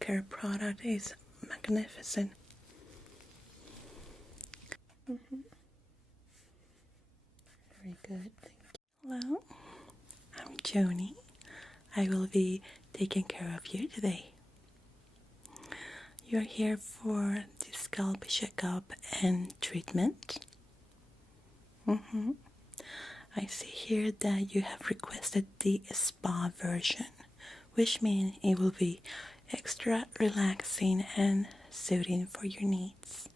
care product is magnificent. Very good, thank you. Hello, I'm Jonie. I will be taking care of you today. You're here for the scalp checkup and treatment. I see here that you have requested the spa version, which means it will be extra relaxing and suiting for your needs.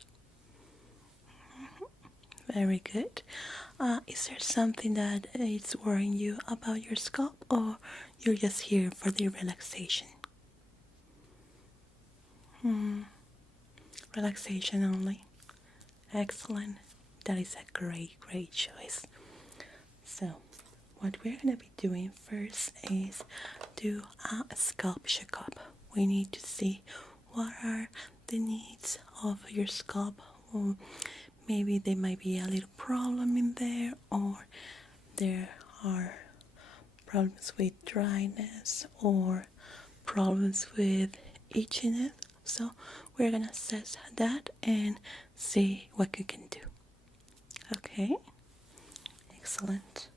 Very good. Is there something that is worrying you about your scalp, or you're just here for the relaxation? Relaxation only. Excellent. That is a great choice. So, what we're going to be doing first is do a scalp checkup. We need to see what are the needs of your scalp. Or maybe there might be a little problem in there, or there are problems with dryness or problems with itchiness. So we're gonna assess that and see what you can do. Okay? Excellent.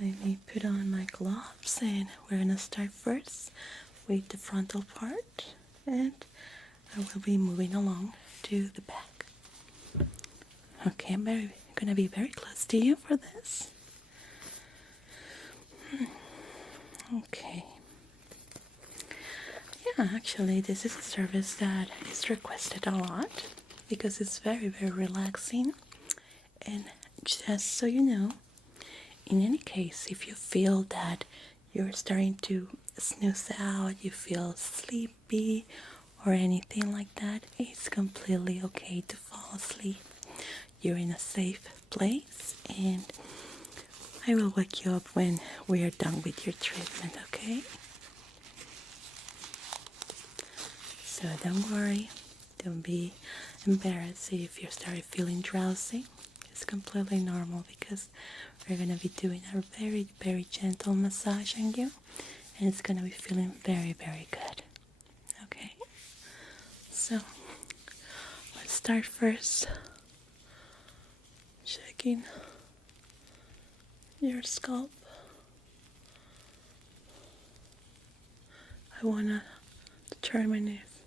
Let me put on my gloves, and we're gonna start first with the frontal part, and I will be moving along to the back. Okay, I'm gonna be very close to you for this. Okay. Yeah, actually, this is a service that is requested a lot because it's very relaxing. And just so you know, in any case, if you feel that you're starting to snooze out, you feel sleepy or anything like that, it's completely okay to fall asleep. You're in a safe place, and I will wake you up when we are done with your treatment, okay? So don't worry, don't be embarrassed if you start feeling drowsy. It's completely normal because we're going to be doing a very gentle massage on you, and it's going to be feeling very good. Okay? So, let's start first checking your scalp. I want to determine if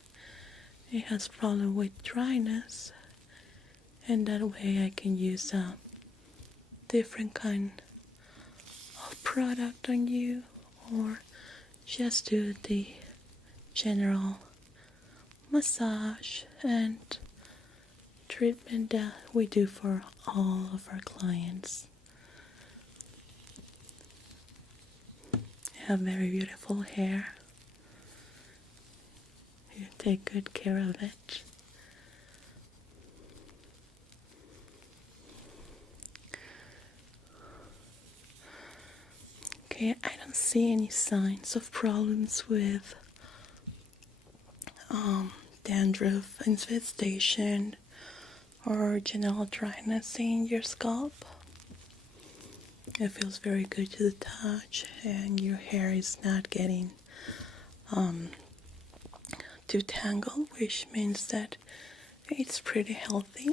it has problem with dryness, and that way I can use a different kind of product on you, or just do the general massage and treatment that we do for all of our clients. You have very beautiful hair. You take good care of it. Okay, I don't see any signs of problems with dandruff infestation or general dryness in your scalp. It feels very good to the touch, and your hair is not getting too tangled, which means that it's pretty healthy.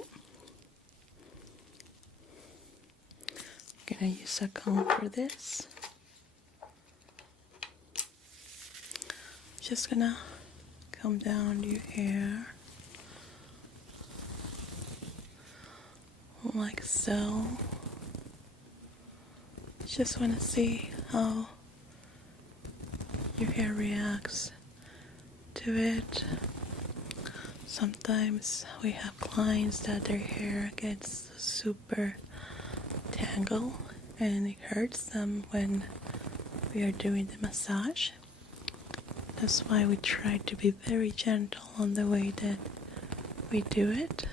I'm gonna use a comb for this. Just gonna comb down your hair like so. Just want to see how your hair reacts to it. Sometimes we have clients that their hair gets super tangled and it hurts them when we are doing the massage. That's why we try to be very gentle on the way that we do it,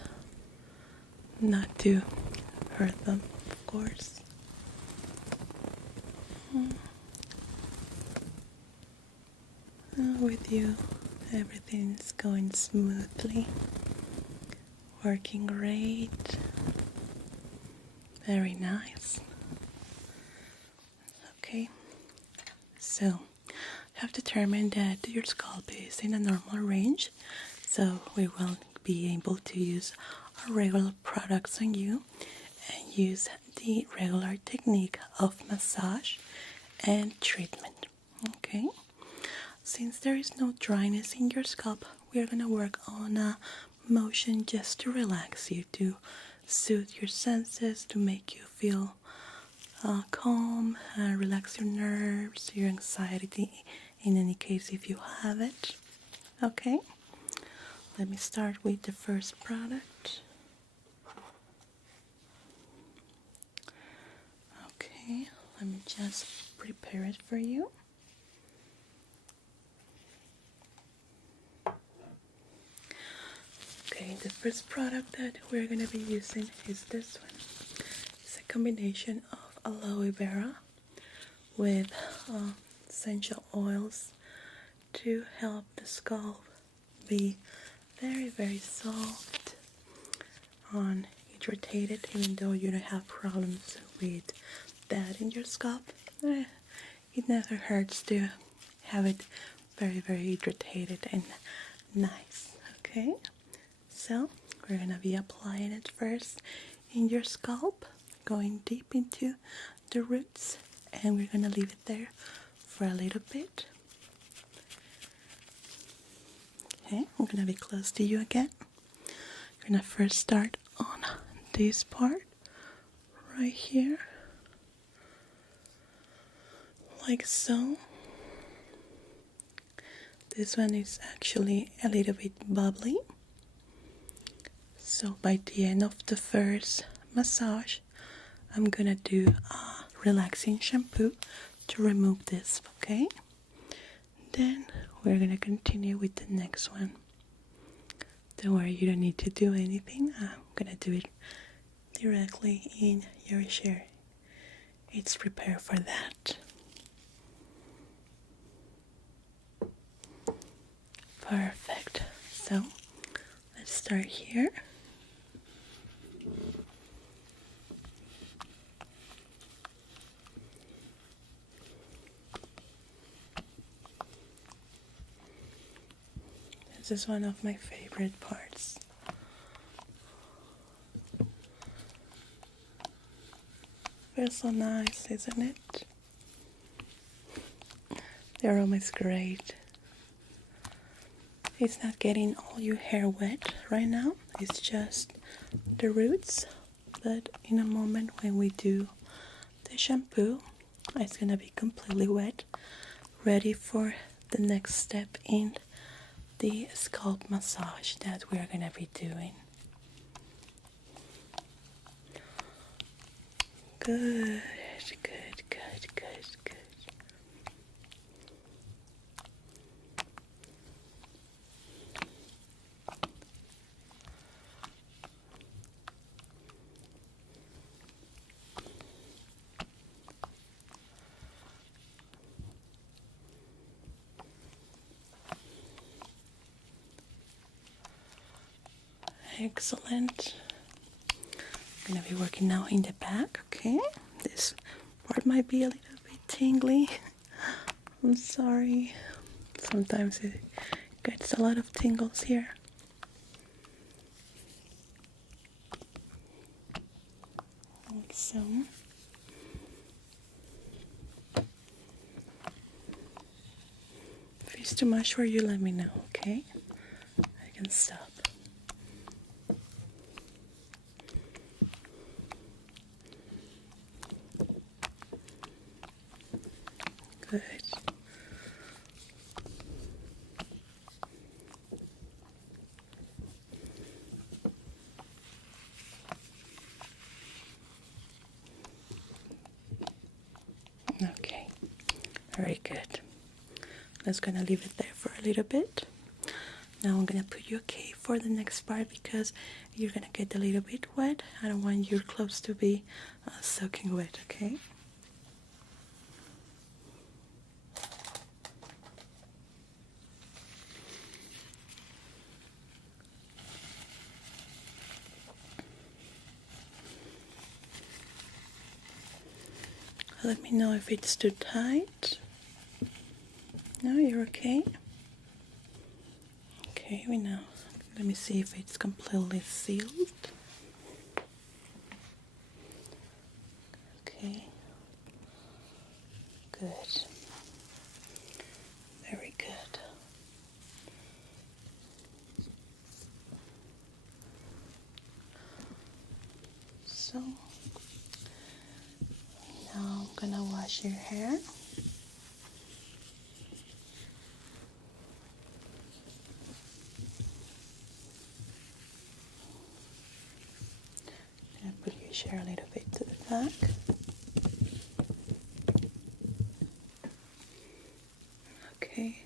not to hurt them, of course. With you, everything's going smoothly, working great, very nice. Okay, so have determined that your scalp is in a normal range, so we will be able to use our regular products on you and use the regular technique of massage and treatment. Okay, since there is no dryness in your scalp, we are going to work on a motion just to relax you, to soothe your senses, to make you feel calm, relax your nerves, your anxiety, in any case if you have it. Okay, let me start with the first product. Okay, let me just prepare it for you. Okay, the first product that we're going to be using is this one. It's a combination of aloe vera with essential oils to help the scalp be very, very soft and hydrated, even though you don't have problems with that in your scalp. It never hurts to have it very, very hydrated and nice. Okay, so we're gonna be applying it first in your scalp, going deep into the roots, and we're gonna leave it there for a little bit. Okay, I'm gonna be close to you again. You're gonna first start on this part right here, like so. This one is actually a little bit bubbly, so by the end of the first massage I'm gonna do a relaxing shampoo to remove this. Okay, then we're gonna continue with the next one. Don't worry, you don't need to do anything. I'm gonna do it directly in your chair. It's prepared for that. Perfect. So let's start here. This is one of my favorite parts. Feels so nice, isn't it? The aroma is great. It's not getting all your hair wet right now. It's just the roots. But in a moment when we do the shampoo, it's gonna be completely wet, ready for the next step in the scalp massage that we're gonna be doing. Good, good, good, good, good. Excellent. I'm gonna be working now in the back, okay? This part might be a little bit tingly. I'm sorry. Sometimes it gets a lot of tingles here. Like so. If it's too much for you, let me know, okay? I can stop. Good. Okay, very good. Just gonna leave it there for a little bit. Now I'm gonna put you okay for the next part because you're gonna get a little bit wet. I don't want your clothes to be soaking wet, okay? Let me know if it's too tight. No, you're okay. Okay, we now let me see if it's completely sealed. Okay, good, very good. So now I'm gonna wash your hair. I'm gonna put your hair a little bit to the back. Okay.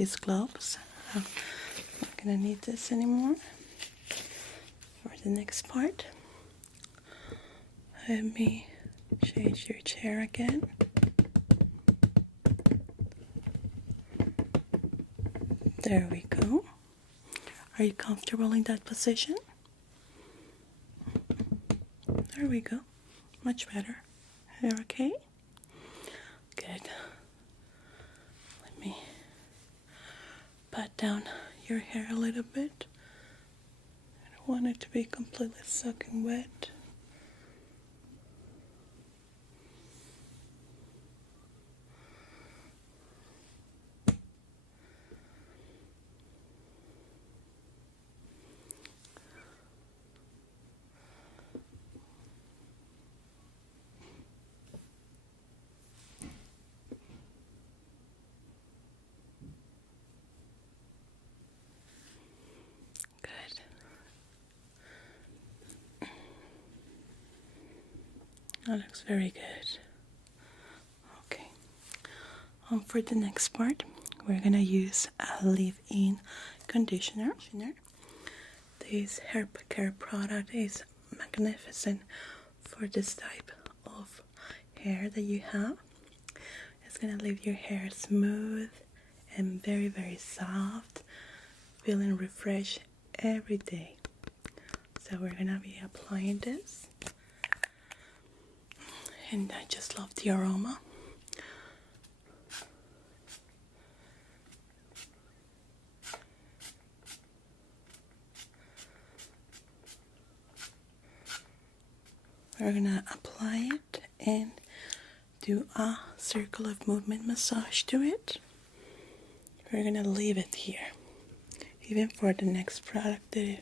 these gloves. I'm not gonna need this anymore for the next part. Let me change your chair again. There we go. Are you comfortable in that position? There we go. Much better. You're okay? Good. Let me pat down your hair a little bit. I don't want it to be completely soaking wet. That looks very good. Okay. For the next part, we're gonna use a leave-in conditioner. This hair care product is magnificent for this type of hair that you have. It's gonna leave your hair smooth and very, very soft, feeling refreshed every day. So we're gonna be applying this. And I just love the aroma. We're gonna apply it and do a circle of movement massage to it. We're gonna leave it here, even for the next product that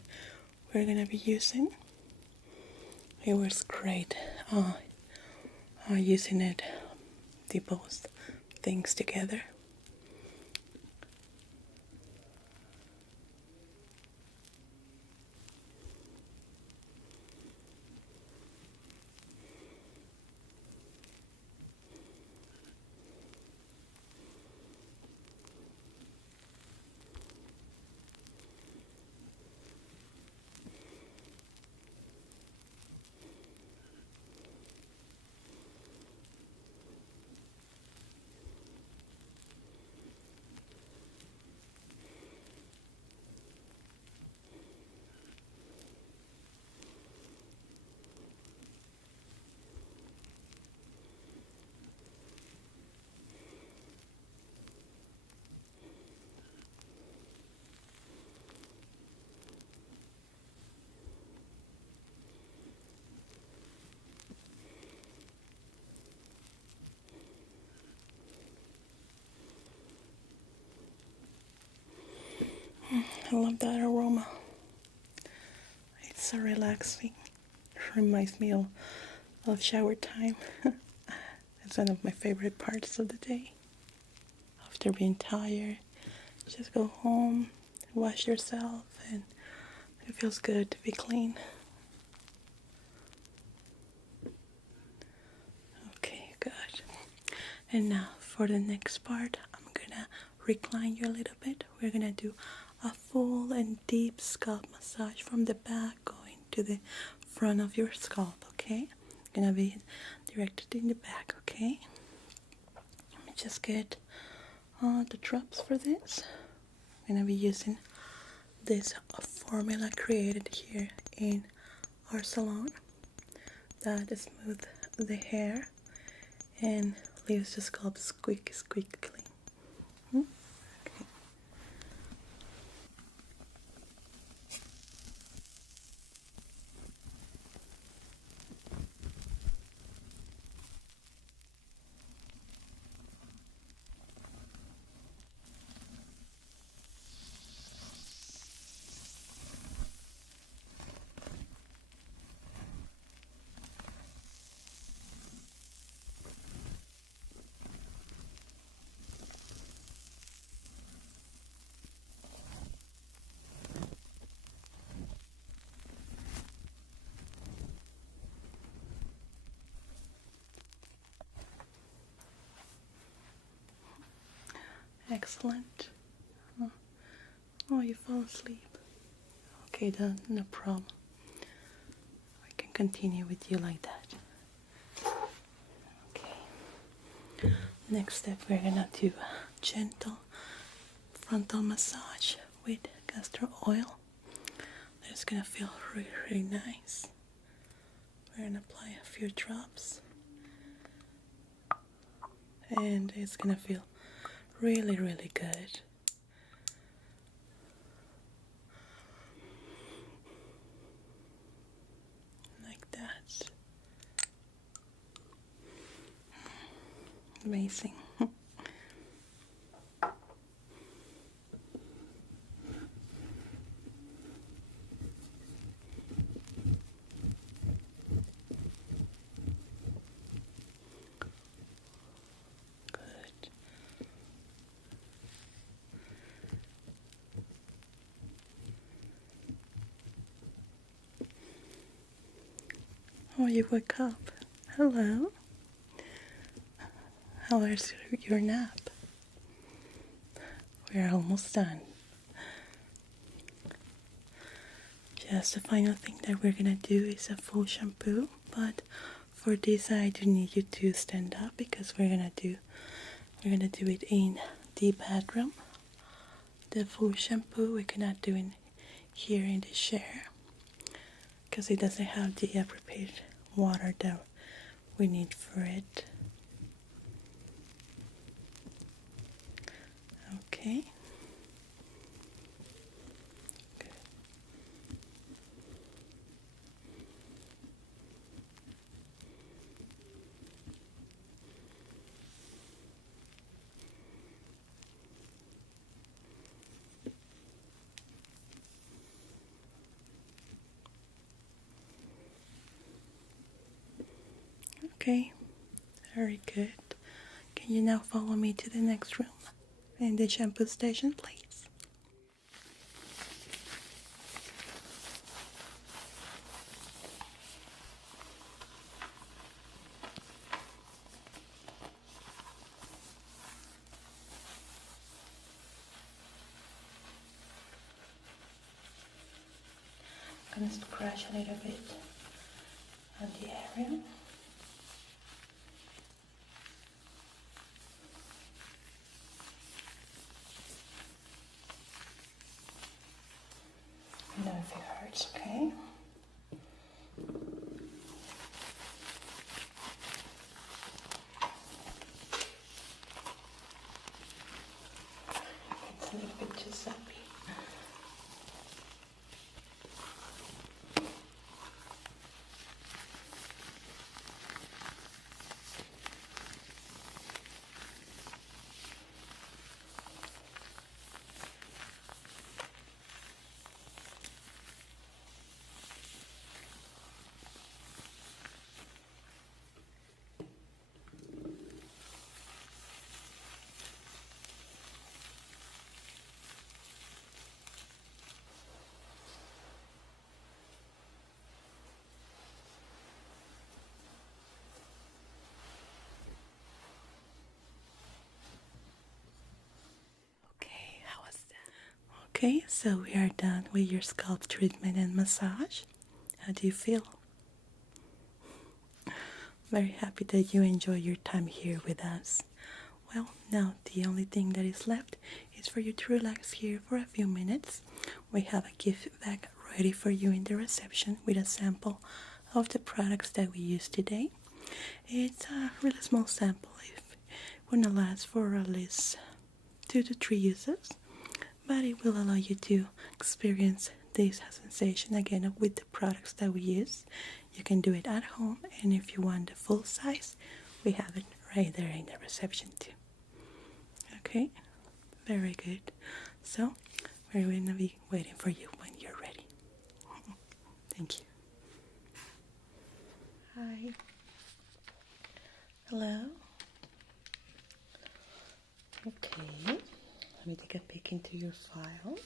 we're gonna be using. It works great. Using it, the both things together. I love that aroma. It's so relaxing. It reminds me of shower time. It's one of my favorite parts of the day. After being tired, just go home, wash yourself, and it feels good to be clean. Okay, good. And now for the next part, I'm gonna recline you a little bit. We're gonna do a full and deep scalp massage from the back going to the front of your scalp, okay? Gonna be directed in the back, okay? Let me just get the drops for this. I'm gonna be using this formula created here in our salon that smooths the hair and leaves the scalp squeaky clean. Okay. Excellent. Oh, you fall asleep. Okay, then no problem. I can continue with you like that. Okay. Next step, we're gonna do a gentle frontal massage with castor oil. It's gonna feel really, really nice. We're gonna apply a few drops, and it's gonna feel really, really good. Like that. Amazing. Good. Oh, you woke up. Hello. How was your nap? We're almost done. Just the final thing that we're gonna do is a full shampoo, but for this I do need you to stand up because we're gonna do it in the bedroom. The full shampoo we cannot do in here in the chair because it doesn't have the appropriate water that we need for it. Okay. Good. Okay, very good. Can you now follow me to the next room in the shampoo station, please? I'm gonna scratch a little bit on the area. I know if it hurts, okay? It's a little bit too soppy. Okay, so we are done with your scalp treatment and massage. How do you feel? Very happy that you enjoy your time here with us. Well, now the only thing that is left is for you to relax here for a few minutes. We have a gift bag ready for you in the reception with a sample of the products that we use today. It's a really small sample. It will not last for at least 2 to 3 uses, but it will allow you to experience this sensation again with the products that we use. You can do it at home, and if you want the full size, we have it right there in the reception too. Okay, very good. So we're going to be waiting for you when you're ready. Thank you. Hi. Hello. Okay, let me take a peek into your file.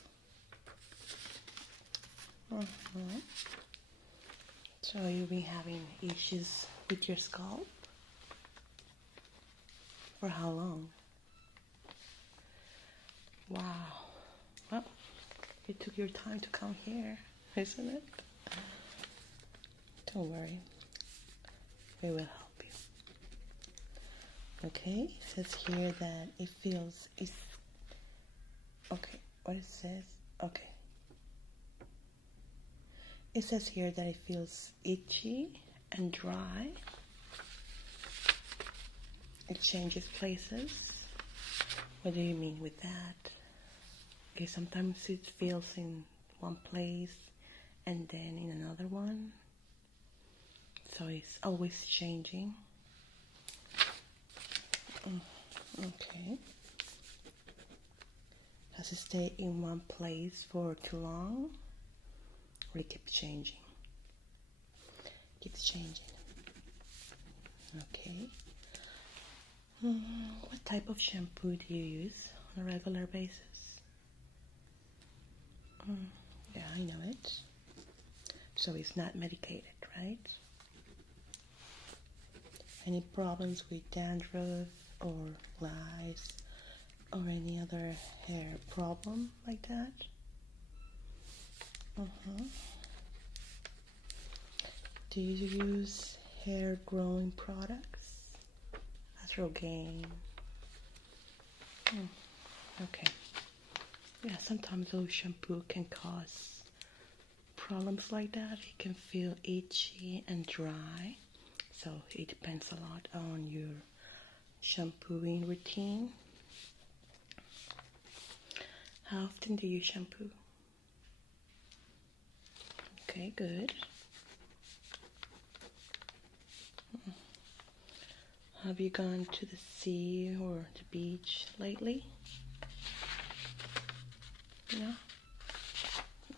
So you've been having issues with your scalp? For how long? Wow. Well, you took your time to come here, isn't it? Don't worry. We will help you. Okay, it says here that it feels, it's, okay, what it says, okay. It says here that it feels itchy and dry. It changes places. What do you mean with that? Okay, sometimes it feels in one place and then in another one. So it's always changing. Okay. Does it stay in one place for too long? Or it keeps changing? Keeps changing. Okay. What type of shampoo do you use on a regular basis? Yeah, I know it. So it's not medicated, right? Any problems with dandruff or lice or any other hair problem like that? Do you use hair growing products? Gain. Okay. Yeah, sometimes those shampoo can cause problems like that. It can feel itchy and dry. So it depends a lot on your shampooing routine. How often do you shampoo? Okay, good. Have you gone to the sea or the beach lately? No?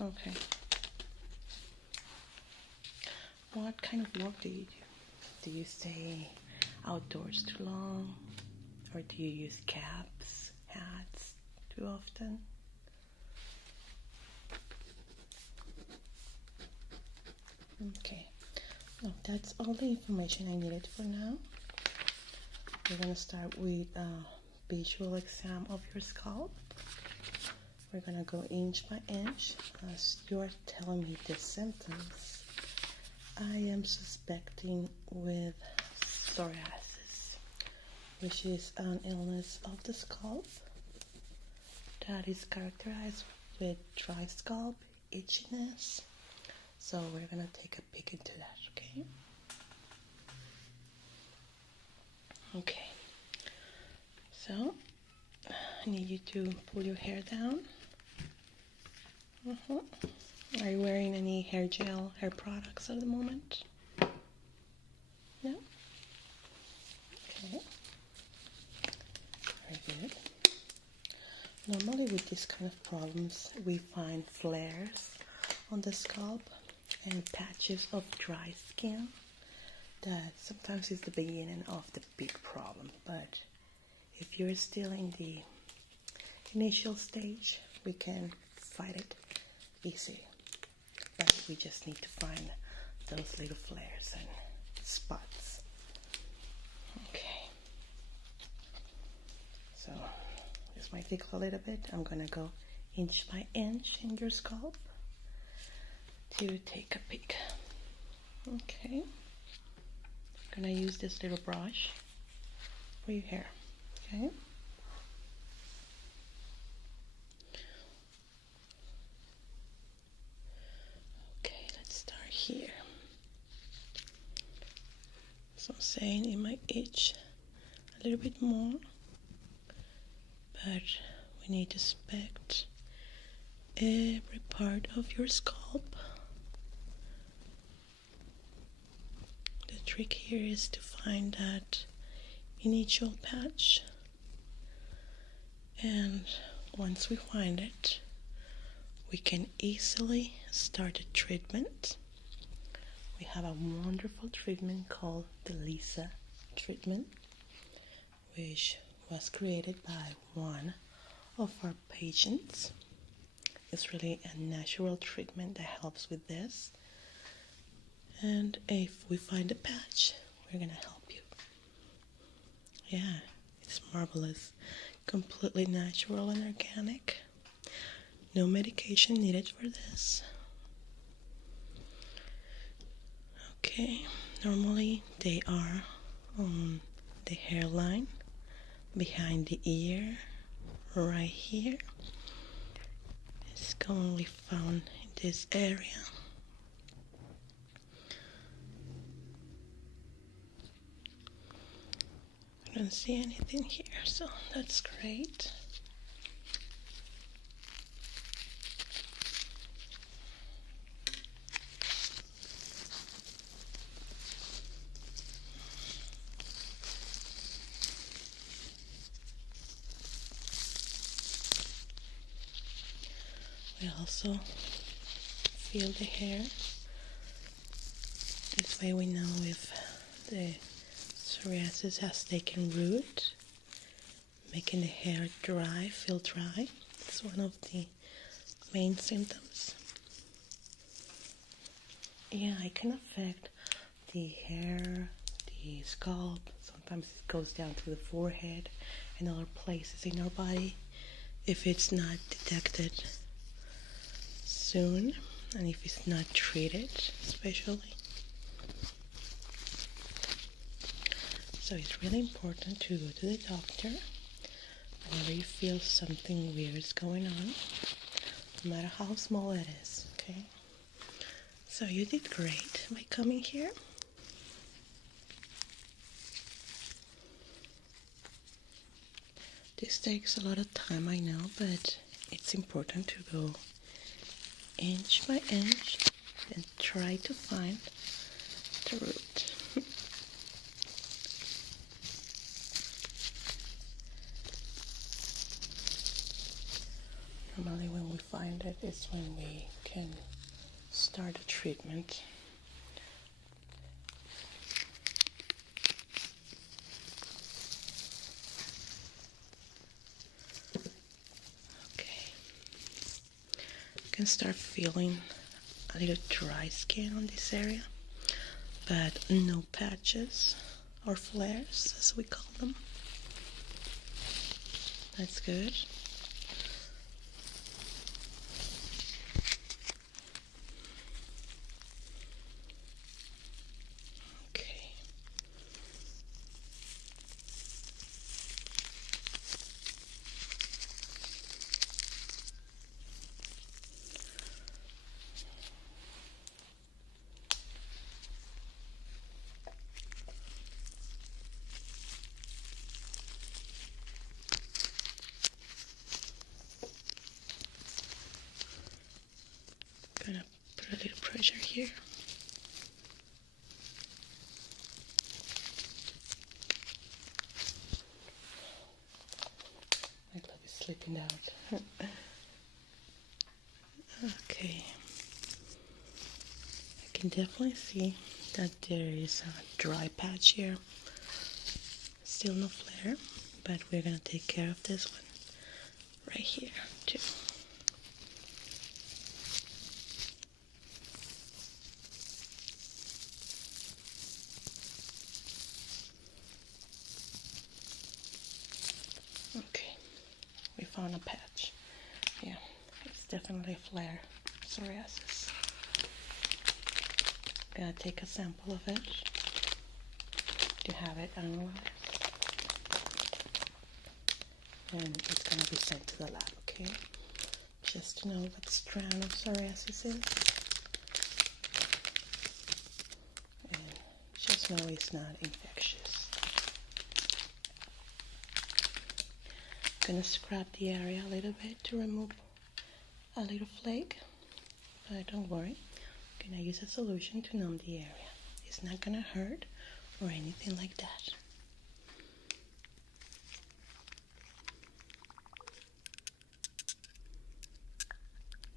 Okay. What kind of work do you do? Do you stay outdoors too long? Or do you use caps, hats too often? Okay. Well, that's all the information I needed for now. We're going to start with a visual exam of your scalp. We're going to go inch by inch as you are telling me the symptoms. I am suspecting with psoriasis, which is an illness of the scalp that is characterized with dry scalp, itchiness. So we're going to take a peek into that, okay? Okay, so I need you to pull your hair down. Are you wearing any hair gel, hair products at the moment? No? Okay, very good. Normally with this kind of problems, we find flares on the scalp and patches of dry skin. That sometimes is the beginning of the big problem, but if you're still in the initial stage, we can fight it easy. But we just need to find those little flares and spots. Okay. So this might take a little bit. I'm gonna go inch by inch in your scalp to take a peek. Okay. I'm gonna use this little brush for your hair, okay? Okay, let's start here. So I'm saying it might itch a little bit more, but we need to inspect every part of your scalp. The trick here is to find that initial patch, and once we find it, we can easily start a treatment. We have a wonderful treatment called the Lisa treatment, which was created by one of our patients. It's really a natural treatment that helps with this. And if we find a patch, we're gonna help you. Yeah, it's marvelous. Completely natural and organic. No medication needed for this. Okay, normally they are on the hairline, behind the ear, right here. It's commonly found in this area. I don't see anything here, so that's great. We also feel the hair. This way we know if the psoriasis has taken root, making the hair dry, feel dry. It's one of the main symptoms. Yeah, it can affect the hair, the scalp. Sometimes it goes down to the forehead and other places in our body if it's not detected soon and if it's not treated, especially. So it's really important to go to the doctor whenever you feel something weird is going on, no matter how small it is, okay? So you did great by coming here. This takes a lot of time, I know, but it's important to go inch by inch and try to find the root. Normally when we find it, it's when we can start a treatment. Okay. You can start feeling a little dry skin on this area, but no patches or flares, as we call them. That's good. Gonna put a little pressure here. My glove is slipping out. Okay. I can definitely see that there is a dry patch here. Still no flare, but we're gonna take care of this one right here too. Okay, we found a patch. Yeah, it's definitely a flare, psoriasis. Gonna take a sample of it to have it analyzed, and it's gonna be sent to the lab. Okay, just to know what strand of psoriasis is, and just know it's not infectious. Gonna scrub the area a little bit to remove a little flake, but don't worry, I'm gonna use a solution to numb the area. It's not gonna hurt or anything like that.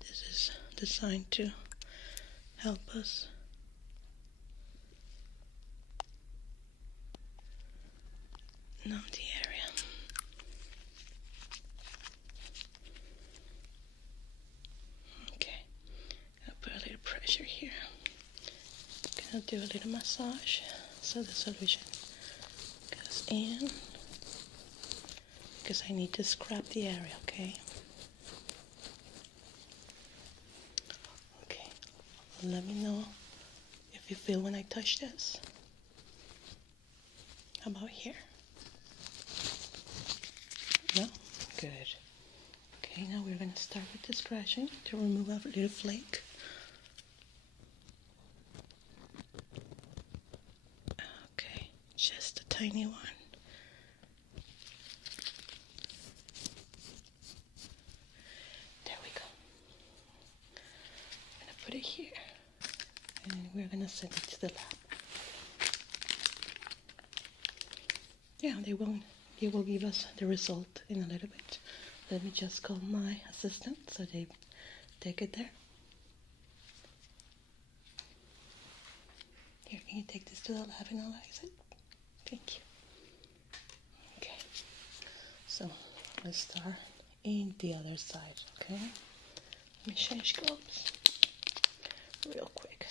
This is designed to help us numb the area. Okay, I'll put a little pressure here. Gonna do a little massage so the solution goes in, because I need to scrub the area, okay? Let me know if you feel when I touch this. How about here? No? Good. Okay, now we're going to start with the scratching to remove a little flake. Okay, just a tiny one. There we go. I'm going to put it here. And we're going to send it to the lab. Yeah, they will give us the result in a little bit. Let me just call my assistant so they take it there. Here, can you take this to the lab and analyze it? Thank you. Okay, so let's start in the other side, okay? Let me change gloves real quick.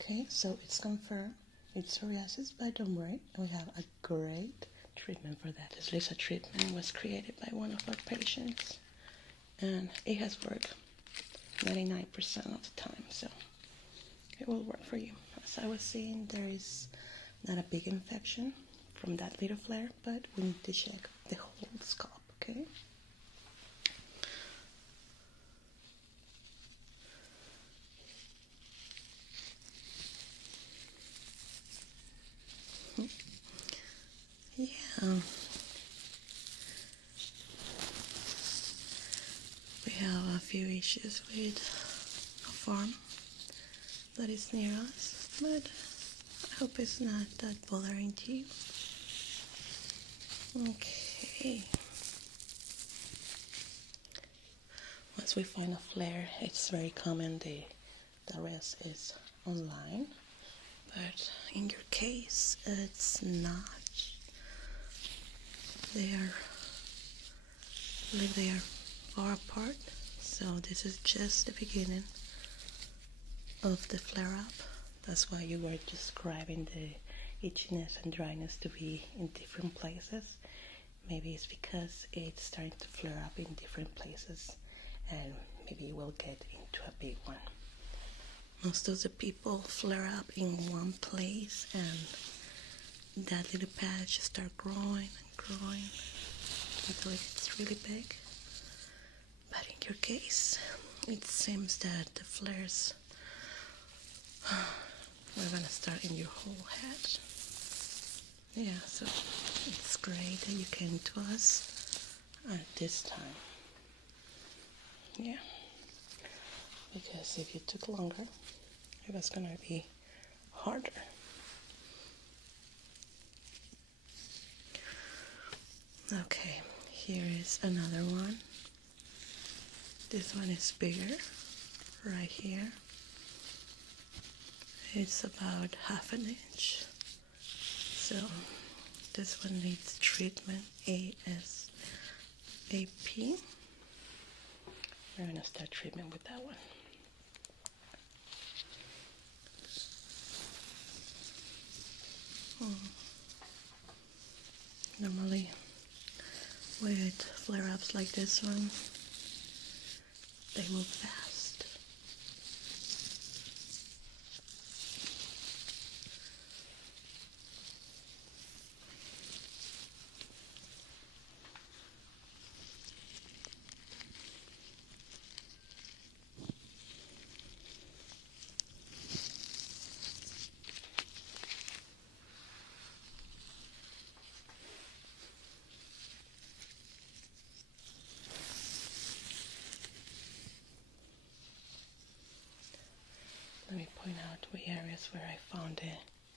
Okay, so it's confirmed it's psoriasis, but don't worry, we have a great treatment for that. This laser treatment was created by one of our patients, and it has worked 99% of the time, so it will work for you. As I was saying, there is not a big infection from that little flare, but we need to check the whole scalp, okay? Yeah. We have a few issues with a farm that is near us, but I hope it's not that bothering to you. Okay. Once we find a flare, it's very common. The rest is online, but in your case, it's not. They are far apart, so this is just the beginning of the flare-up. That's why you were describing the itchiness and dryness to be in different places. Maybe it's because it's starting to flare up in different places, and maybe you will get into a big one. Most of the people flare up in one place, and that little patch start growing and growing until it's really big. But in your case, it seems that the flares we're gonna start in your whole head. Yeah, so it's great that you came to us at this time. Yeah, because if you took longer, it was gonna be harder. Okay, here is another one. This one is bigger, right here. It's about 1/2 inch. So this one needs treatment ASAP. We're gonna start treatment with that one. Normally with flare-ups like this one, they move fast. Let me point out the areas where I found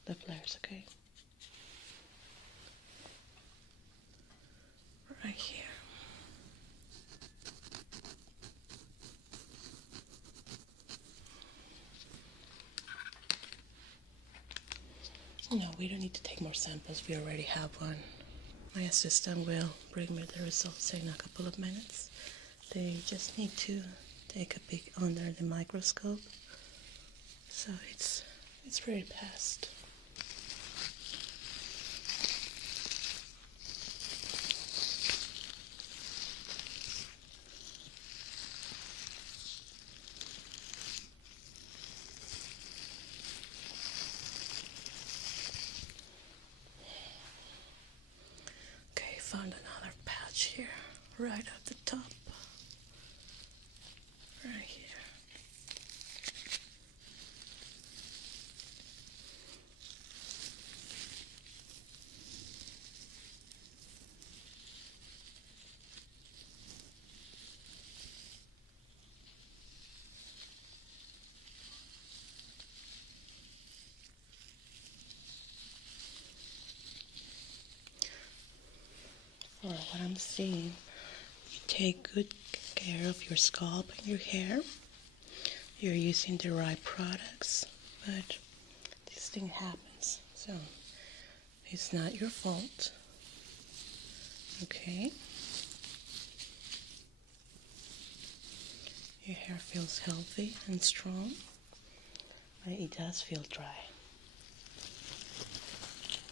the flares, okay? Right here. No, we don't need to take more samples. We already have one. My assistant will bring me the results in a couple of minutes. They just need to take a peek under the microscope. So it's very fast. found another patch here, right at the top, right here. For what I'm seeing, you take good care of your scalp and your hair. You're using the right products, but this thing happens, so it's not your fault. Okay? Your hair feels healthy and strong, but it does feel dry.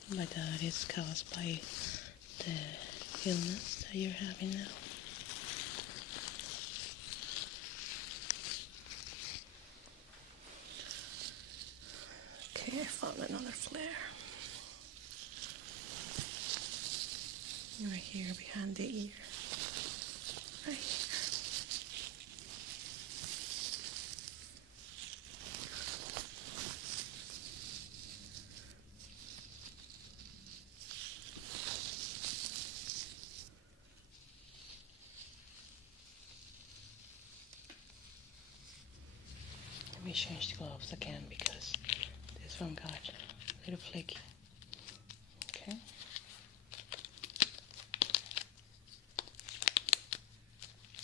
But that is caused by the illness that you're having now. Okay, I found another flare. Right here behind the ear. Right here. Let me change the gloves again because this one got a little flaky. Okay.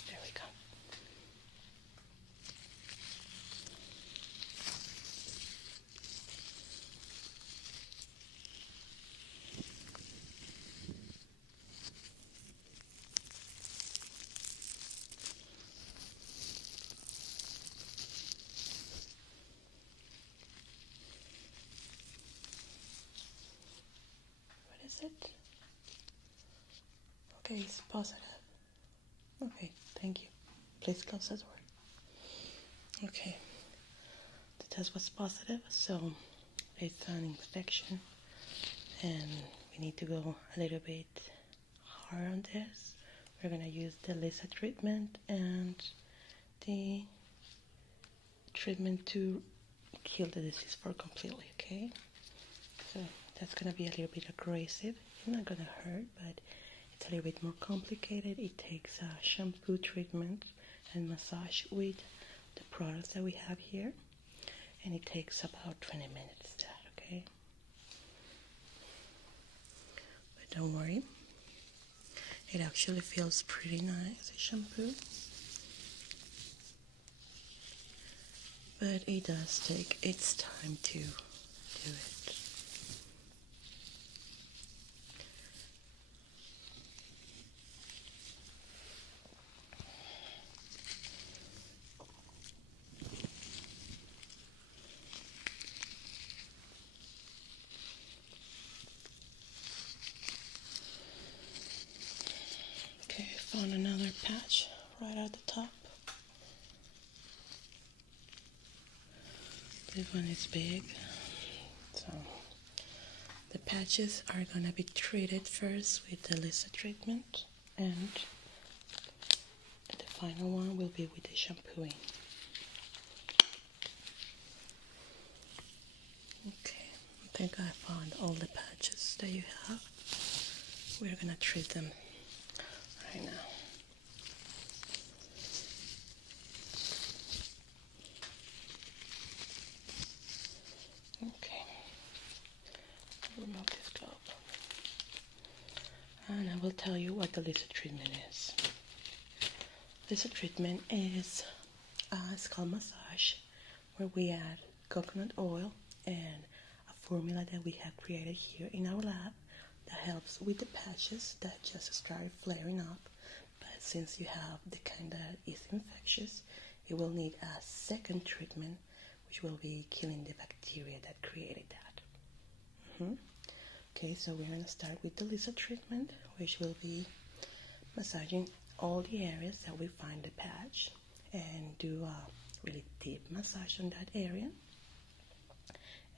There we go. What is it? Okay, it's positive. Okay, thank you. Please close the door. Okay, the test was positive, so it's an infection, and we need to go a little bit hard on this. We're gonna use the laser treatment and the treatment to kill the disease for completely. Okay, so that's gonna be a little bit aggressive. It's not gonna hurt, but it's a little bit more complicated. It takes a shampoo treatment and massage with the products that we have here, and it takes about 20 minutes. Okay, but don't worry, it actually feels pretty nice, the shampoo, but it does take its time to do it. Okay, I found another patch right at the top. This one is big, so the patches are gonna be treated first with the laser treatment, and the final one will be with the shampooing. Okay, I think I found all the patches that you have. We're gonna treat them right now. Okay, remove this glove, and I will tell you what the laser treatment is. Laser treatment is a scalp massage where we add coconut oil and a formula that we have created here in our lab that helps with the patches that just started flaring up. But since you have the kind that is infectious, you will need a second treatment, which will be killing the bacteria that created that. Okay, so we're going to start with the laser treatment, which will be massaging all the areas that we find the patch and do a really deep massage on that area.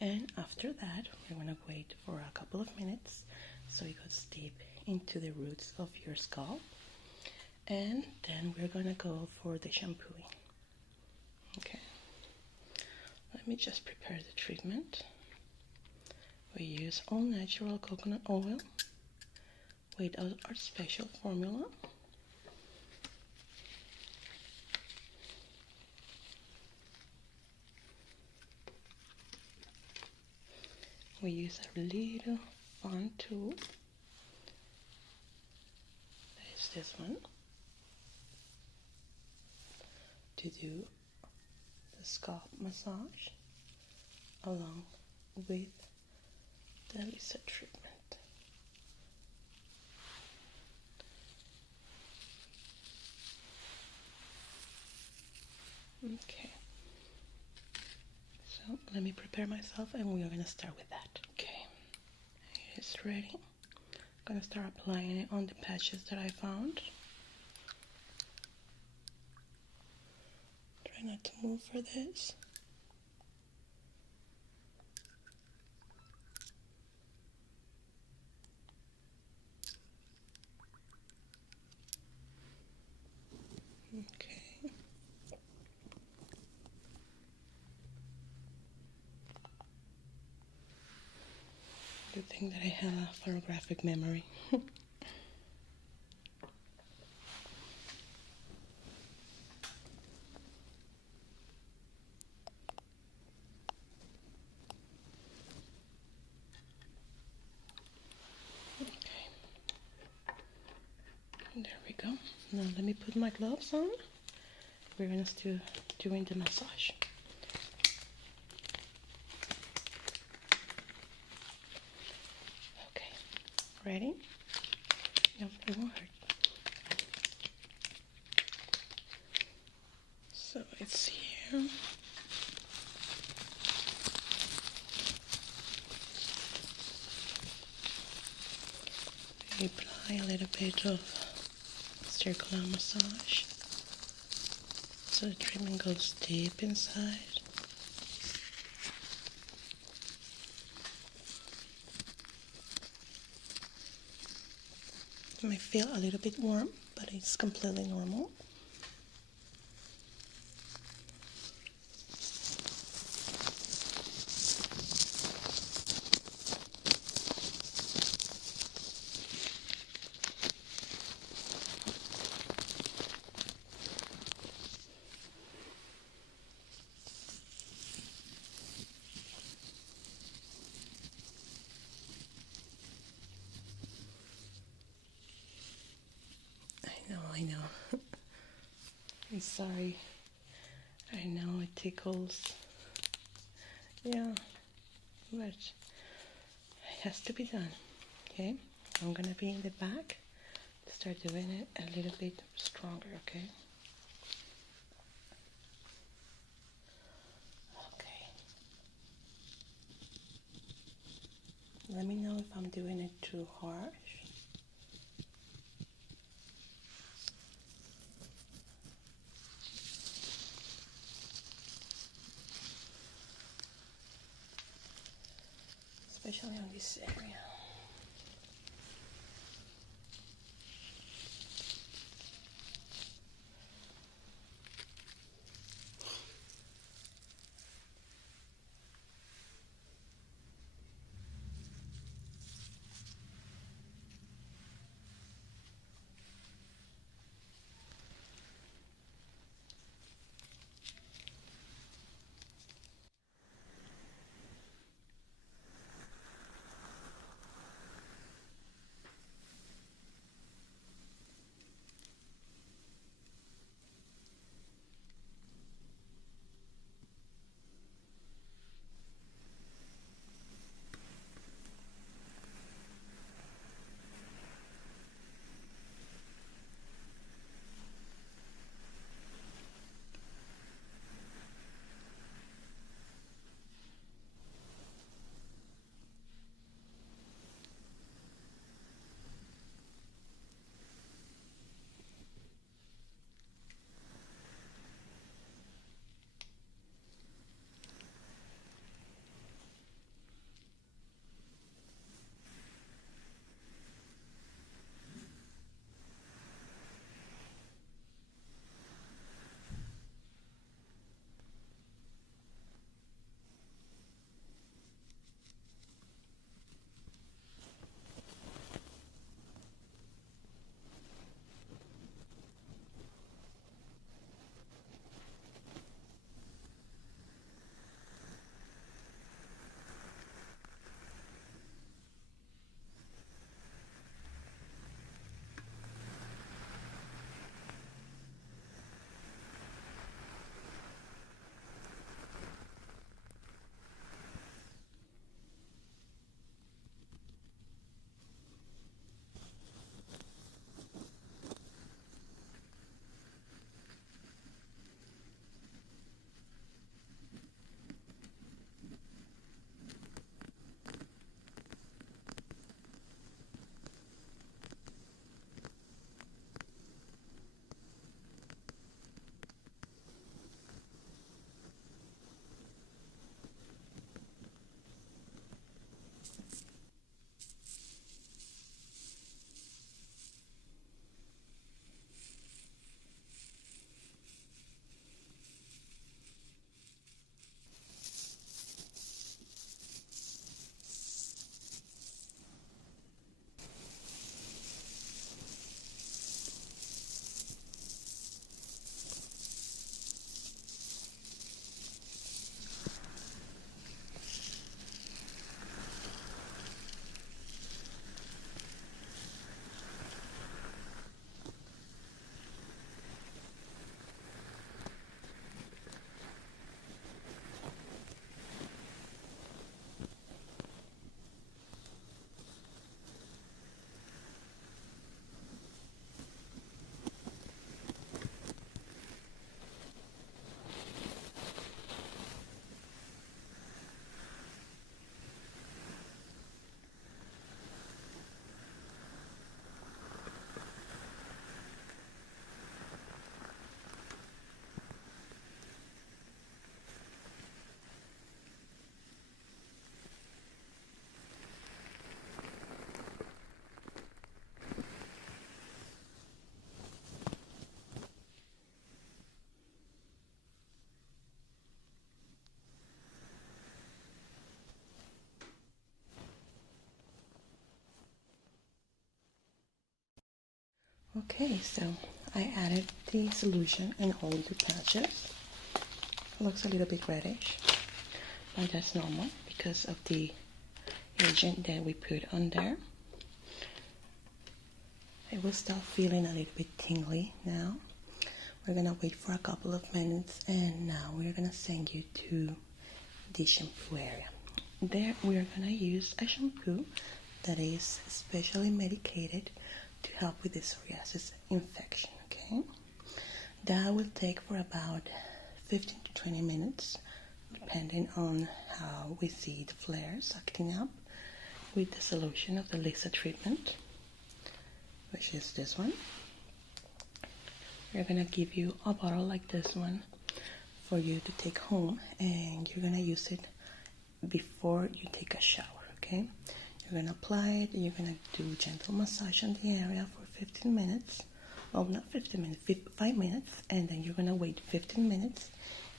And after that, we're going to wait for a couple of minutes so it goes deep into the roots of your scalp, and then we're gonna go for the shampooing. Okay, let me just prepare the treatment. We use all natural coconut oil with our special formula. We use a little fun tool. That is this one, to do the scalp massage along with the Lisa treatment. Okay, so let me prepare myself and we are going to start with that. Okay, it's ready. I'm going to start applying it on the patches that I found. Try not to move for this. Okay. Good thing that I have a photographic memory. Okay. There we go. Now let me put my gloves on. We're gonna start doing the massage. Okay, ready? No, it won't hurt. So it's here. We apply a little bit of circular massage so the treatment goes deep inside. It may feel a little bit warm, but it's completely normal. I know. I'm sorry. I know it tickles. Yeah, but it has to be done. Okay, I'm gonna be in the back to start doing it a little bit stronger. Okay. Okay. Let me know if I'm doing it too harsh. Especially on this area. Okay, so I added the solution in all the patches. It looks a little bit reddish, but that's normal because of the agent that we put on there. It will start feeling a little bit tingly now. We're gonna wait for a couple of minutes, and now we're gonna send you to the shampoo area. There we're gonna use a shampoo that is specially medicated to help with the psoriasis infection, okay? That will take for about 15 to 20 minutes, depending on how we see the flares acting up with the solution of the laser treatment, which is this one. We're gonna give you a bottle like this one for you to take home, and you're gonna use it before you take a shower, okay? You're gonna apply it, you're gonna do gentle massage on the area for 15 minutes. Well, not 15 minutes, 5 minutes, and then you're gonna wait 15 minutes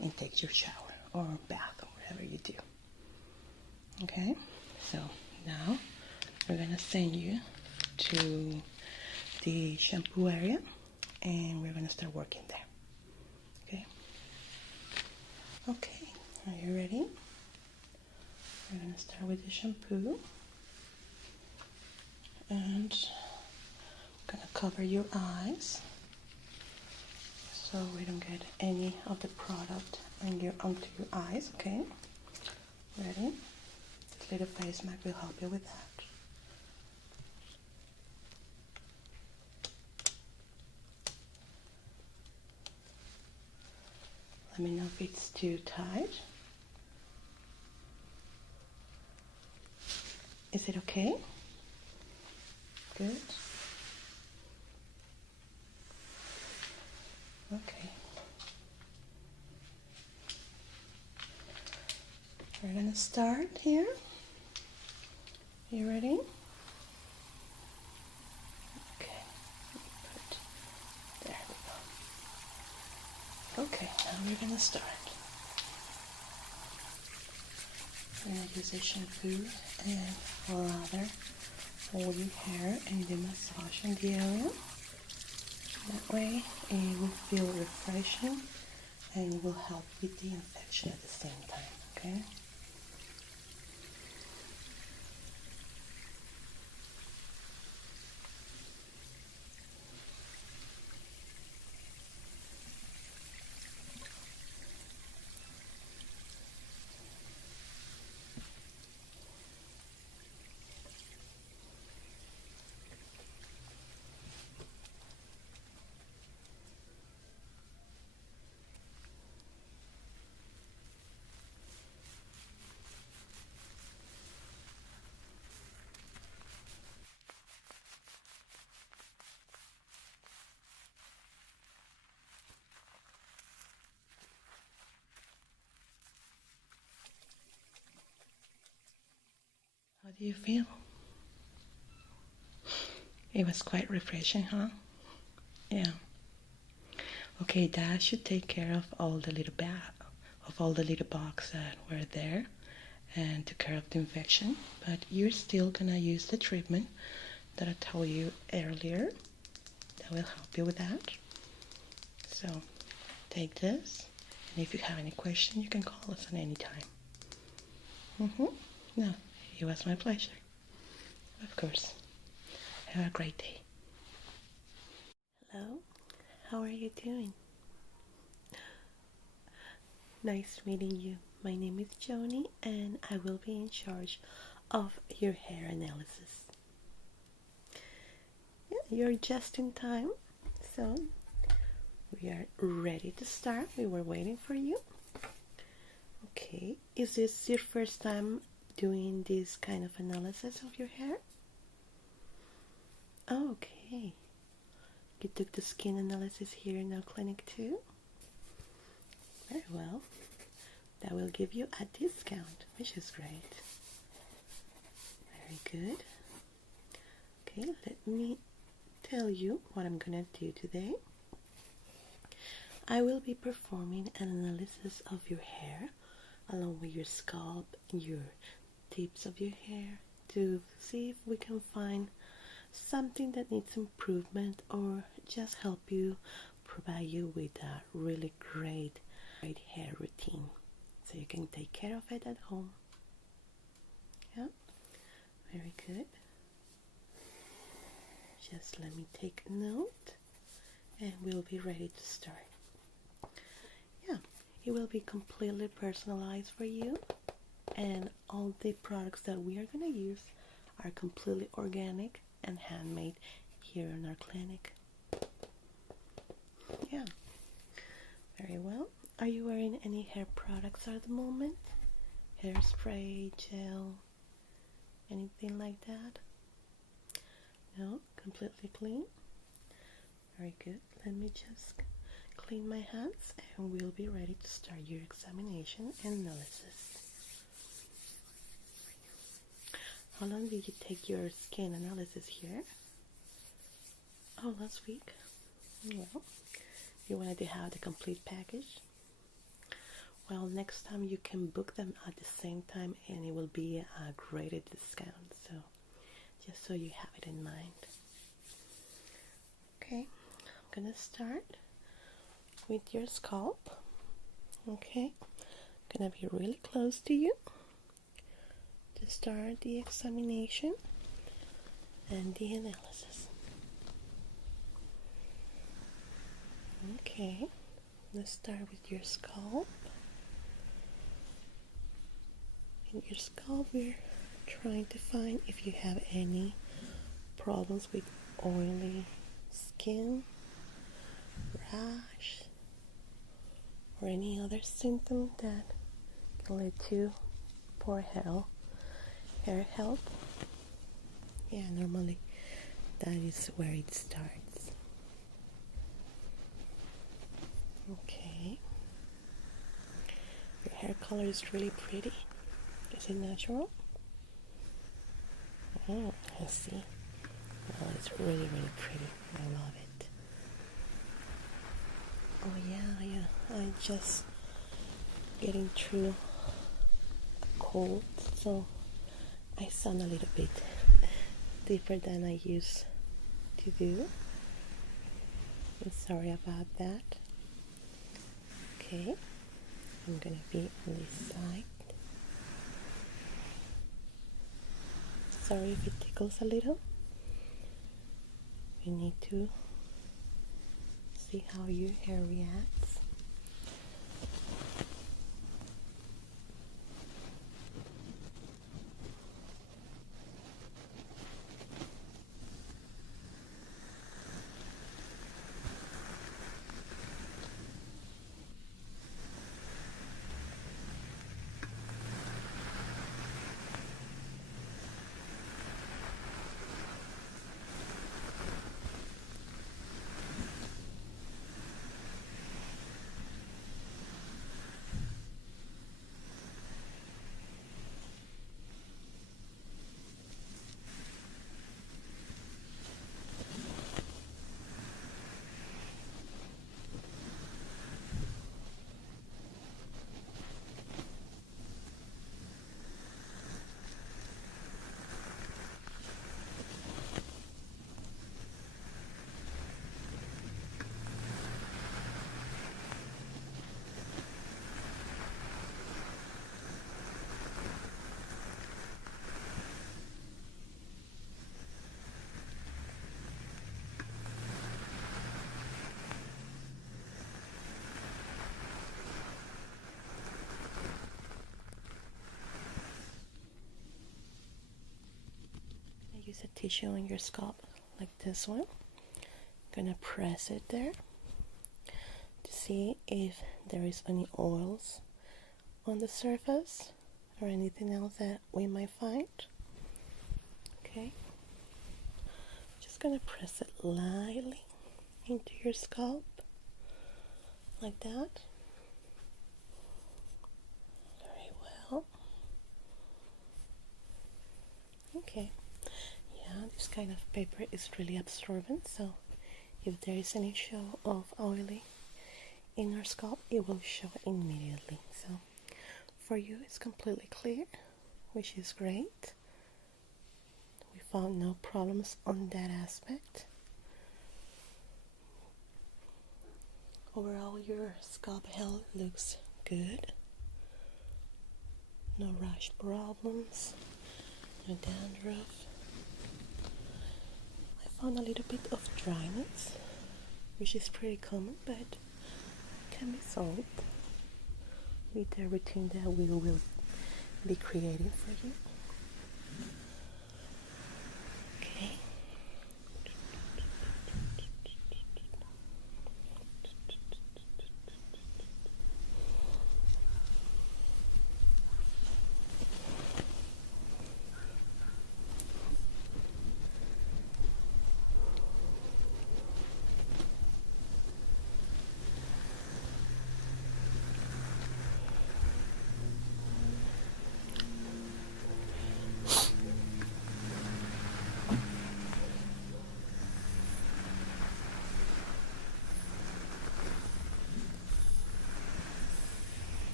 and take your shower or bath or whatever you do. Okay, so now we're gonna send you to the shampoo area, and we're gonna start working there. Okay. Okay, are you ready? We're gonna start with the shampoo, and I'm gonna cover your eyes so we don't get any of the product onto your eyes. Okay, ready? This little face mask will help you with that. Let me know if it's too tight. Is it okay? Good. Okay. We're gonna start here. You ready? Okay. There we go. Okay, now we're gonna start. We're gonna use a shampoo and rather hold your hair and do massage in the area. That way it will feel refreshing and will help with the infection at the same time, okay? How do you feel? It was quite refreshing, huh? Yeah. Okay, that should take care of all the little bugs that were there and took care of the infection. But you're still gonna use the treatment that I told you earlier. That will help you with that. So take this, and if you have any question, you can call us at any time. No, it was my pleasure. Of course. Have a great day. Hello, how are you doing? Nice meeting you. My name is Jonie, and I will be in charge of your hair analysis. Yeah, you're just in time. So, we are ready to start. We were waiting for you. Okay, is this your first time doing this kind of analysis of your hair? Oh, okay. You took the skin analysis here in our clinic too? Very well. That will give you a discount, which is great. Very good. Okay, let me tell you what I'm gonna do today. I will be performing an analysis of your hair along with your scalp and your tips of your hair to see if we can find something that needs improvement, or just help you, provide you with a really great hair routine so you can take care of it at home. Yeah, very good. Just let me take a note and we'll be ready to start. Yeah, it will be completely personalized for you, and all the products that we are going to use are completely organic and handmade here in our clinic. Yeah, very well. Are you wearing any hair products at the moment? Hairspray, gel, anything like that? No, completely clean. Very good. Let me just clean my hands and we'll be ready to start your examination and analysis. How long did you take your skin analysis here? Oh, last week. Well, you wanted to have the complete package? Well, next time you can book them at the same time and it will be a greater discount. So, just so you have it in mind. Okay, I'm gonna start with your scalp. Okay, I'm gonna be really close to you to start the examination and the analysis. Okay, let's start with your scalp. In your scalp, we're trying to find if you have any problems with oily skin, rash, or any other symptom that can lead to poor hair health. Yeah, normally that is where it starts. Okay. Your hair color is really pretty. Is it natural? Oh, I see. Oh, it's really, really pretty. I love it. Oh yeah. I just getting through a cold, so I sound a little bit different than I used to do. I'm sorry about that. Okay, I'm gonna be on this side. Sorry if it tickles a little. We need to see how your hair reacts. Use a tissue on your scalp like this one. I'm gonna press it there to see if there is any oils on the surface or anything else that we might find. Okay, just gonna press it lightly into your scalp like that. Very well. Okay. Yeah, this kind of paper is really absorbent, so if there is any show of oily in our scalp, it will show immediately. So for you, it's completely clear, which is great. We found no problems on that aspect. Overall, your scalp health looks good. No rash problems, no dandruff. I found a little bit of dryness, which is pretty common, but can be solved with the routine that we will be creating for you. Okay.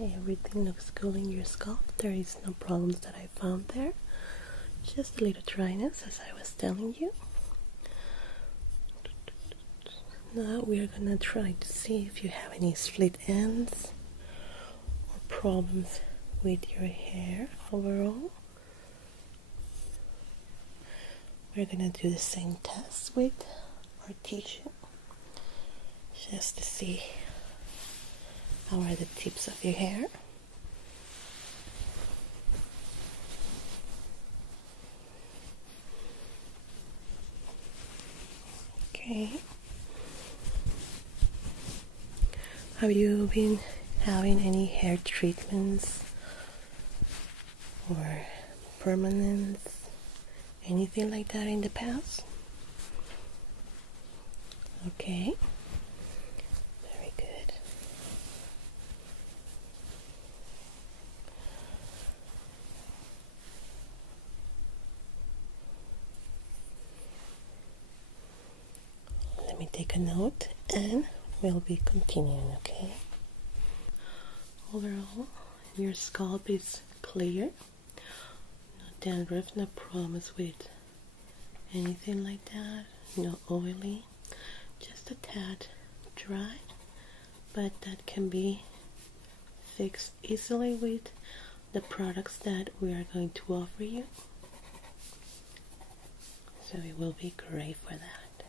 Okay, everything looks good in your scalp. There is no problems that I found there. Just a little dryness, as I was telling you. Now we are gonna try to see if you have any split ends or problems with your hair overall. We're gonna do the same test with our tissue, just to see how are the tips of your hair. Okay. Have you been having any hair treatments or permanents, anything like that in the past? Okay. Very good. Let me take a note and we'll be continuing, okay? Overall, your scalp is clear. No dandruff, no problems with anything like that. No oily. Just a tad dry, but that can be fixed easily with the products that we are going to offer you. So it will be great for that.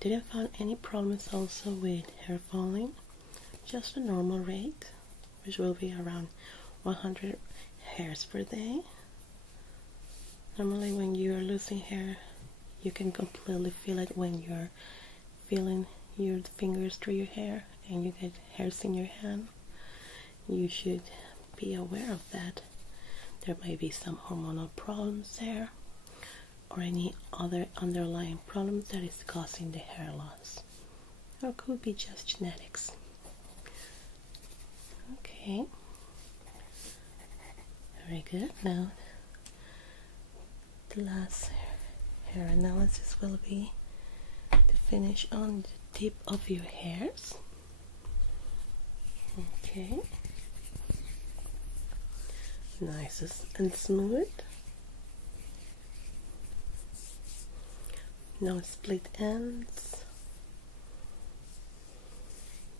Didn't find any problems also with hair falling, just a normal rate, which will be around 100 hairs per day. Normally when you are losing hair, you can completely feel it when you're feeling your fingers through your hair and you get hairs in your hand. You should be aware of that. There might be some hormonal problems there, or any other underlying problems that is causing the hair loss, or it could be just genetics. Okay, very good. Now the last hair analysis will be to finish on the tip of your hairs. Okay, nice and smooth. No split ends,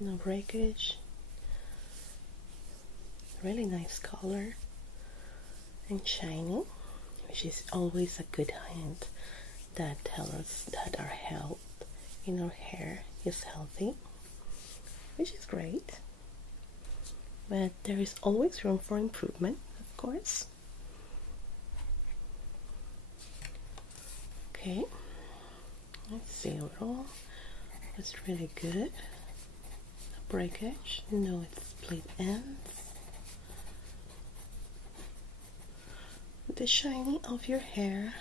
no breakage. Really nice color and shiny, which is always a good hint that tells us that our health in our hair is healthy, which is great. But there is always room for improvement, of course. Okay, let's see, overall it's really good. No breakage, no split ends. The shiny of your hair,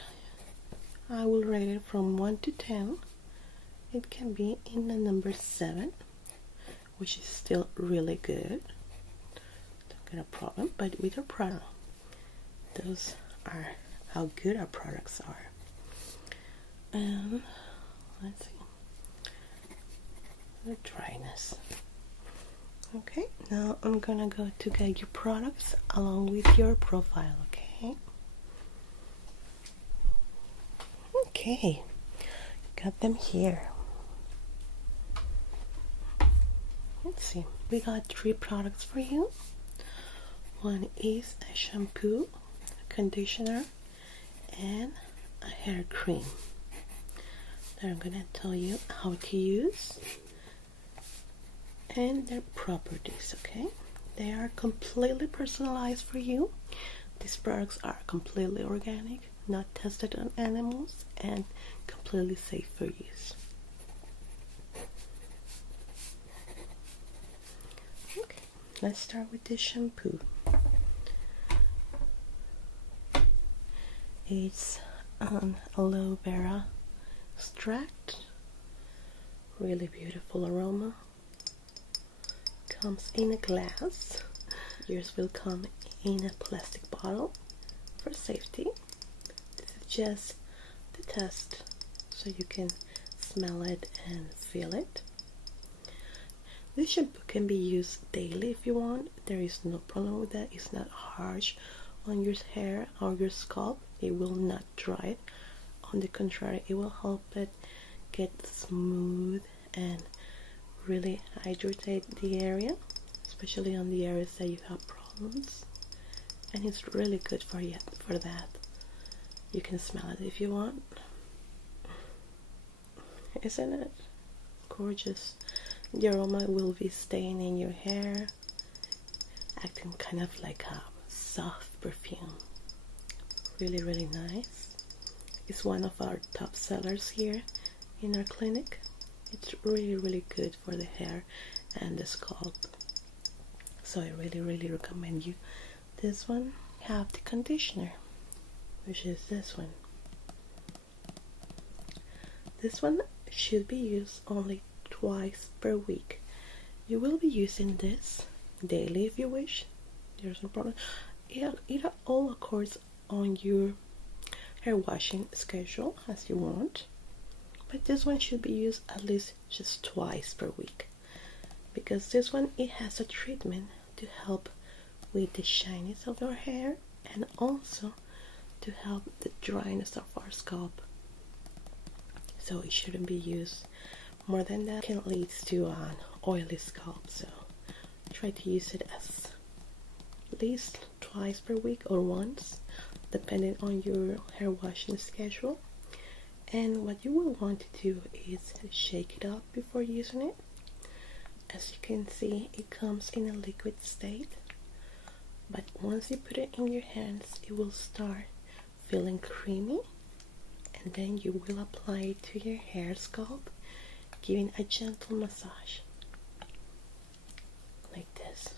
I will rate it from 1 to 10. It can be in the number 7, which is still really good. Don't get a problem, but with our product, those are how good our products are. And let's see, the dryness. Okay, now I'm gonna go to get your products along with your profile, okay? Okay, got them here. Let's see, we got 3 products for you. One is a shampoo, a conditioner, and a hair cream that I'm gonna tell you how to use and their properties, okay? They are completely personalized for you. These products are completely organic, not tested on animals, and completely safe for use. Okay, let's start with this shampoo. It's an aloe vera extract, really beautiful aroma. Comes in a glass. Yours will come in a plastic bottle for safety. This is just the test so you can smell it and feel it. This shampoo can be used daily if you want. There is no problem with that. It's not harsh on your hair or your scalp. It will not dry it. On the contrary, it will help it get smooth and really hydrate the area, especially on the areas that you have problems. And it's really good for you for that. You can smell it if you want. Isn't it gorgeous? The aroma will be staying in your hair, acting kind of like a soft perfume. Really, really nice. It's one of our top sellers here in our clinic. It's really, really good for the hair and the scalp. So I really, really recommend you this one. Have the conditioner, which is this one. This one should be used only twice per week. You will be using this daily if you wish. There's no problem. It all accords on your hair washing schedule as you want. But this one should be used at least just twice per week, because this one, it has a treatment to help with the shyness of our hair and also to help the dryness of our scalp. So it shouldn't be used more than that. It can lead to an oily scalp, so try to use it as least twice per week or once, depending on your hair washing schedule. And what you will want to do is shake it up before using it. As you can see, it comes in a liquid state, but once you put it in your hands, it will start feeling creamy, and then you will apply it to your hair scalp, giving a gentle massage like this.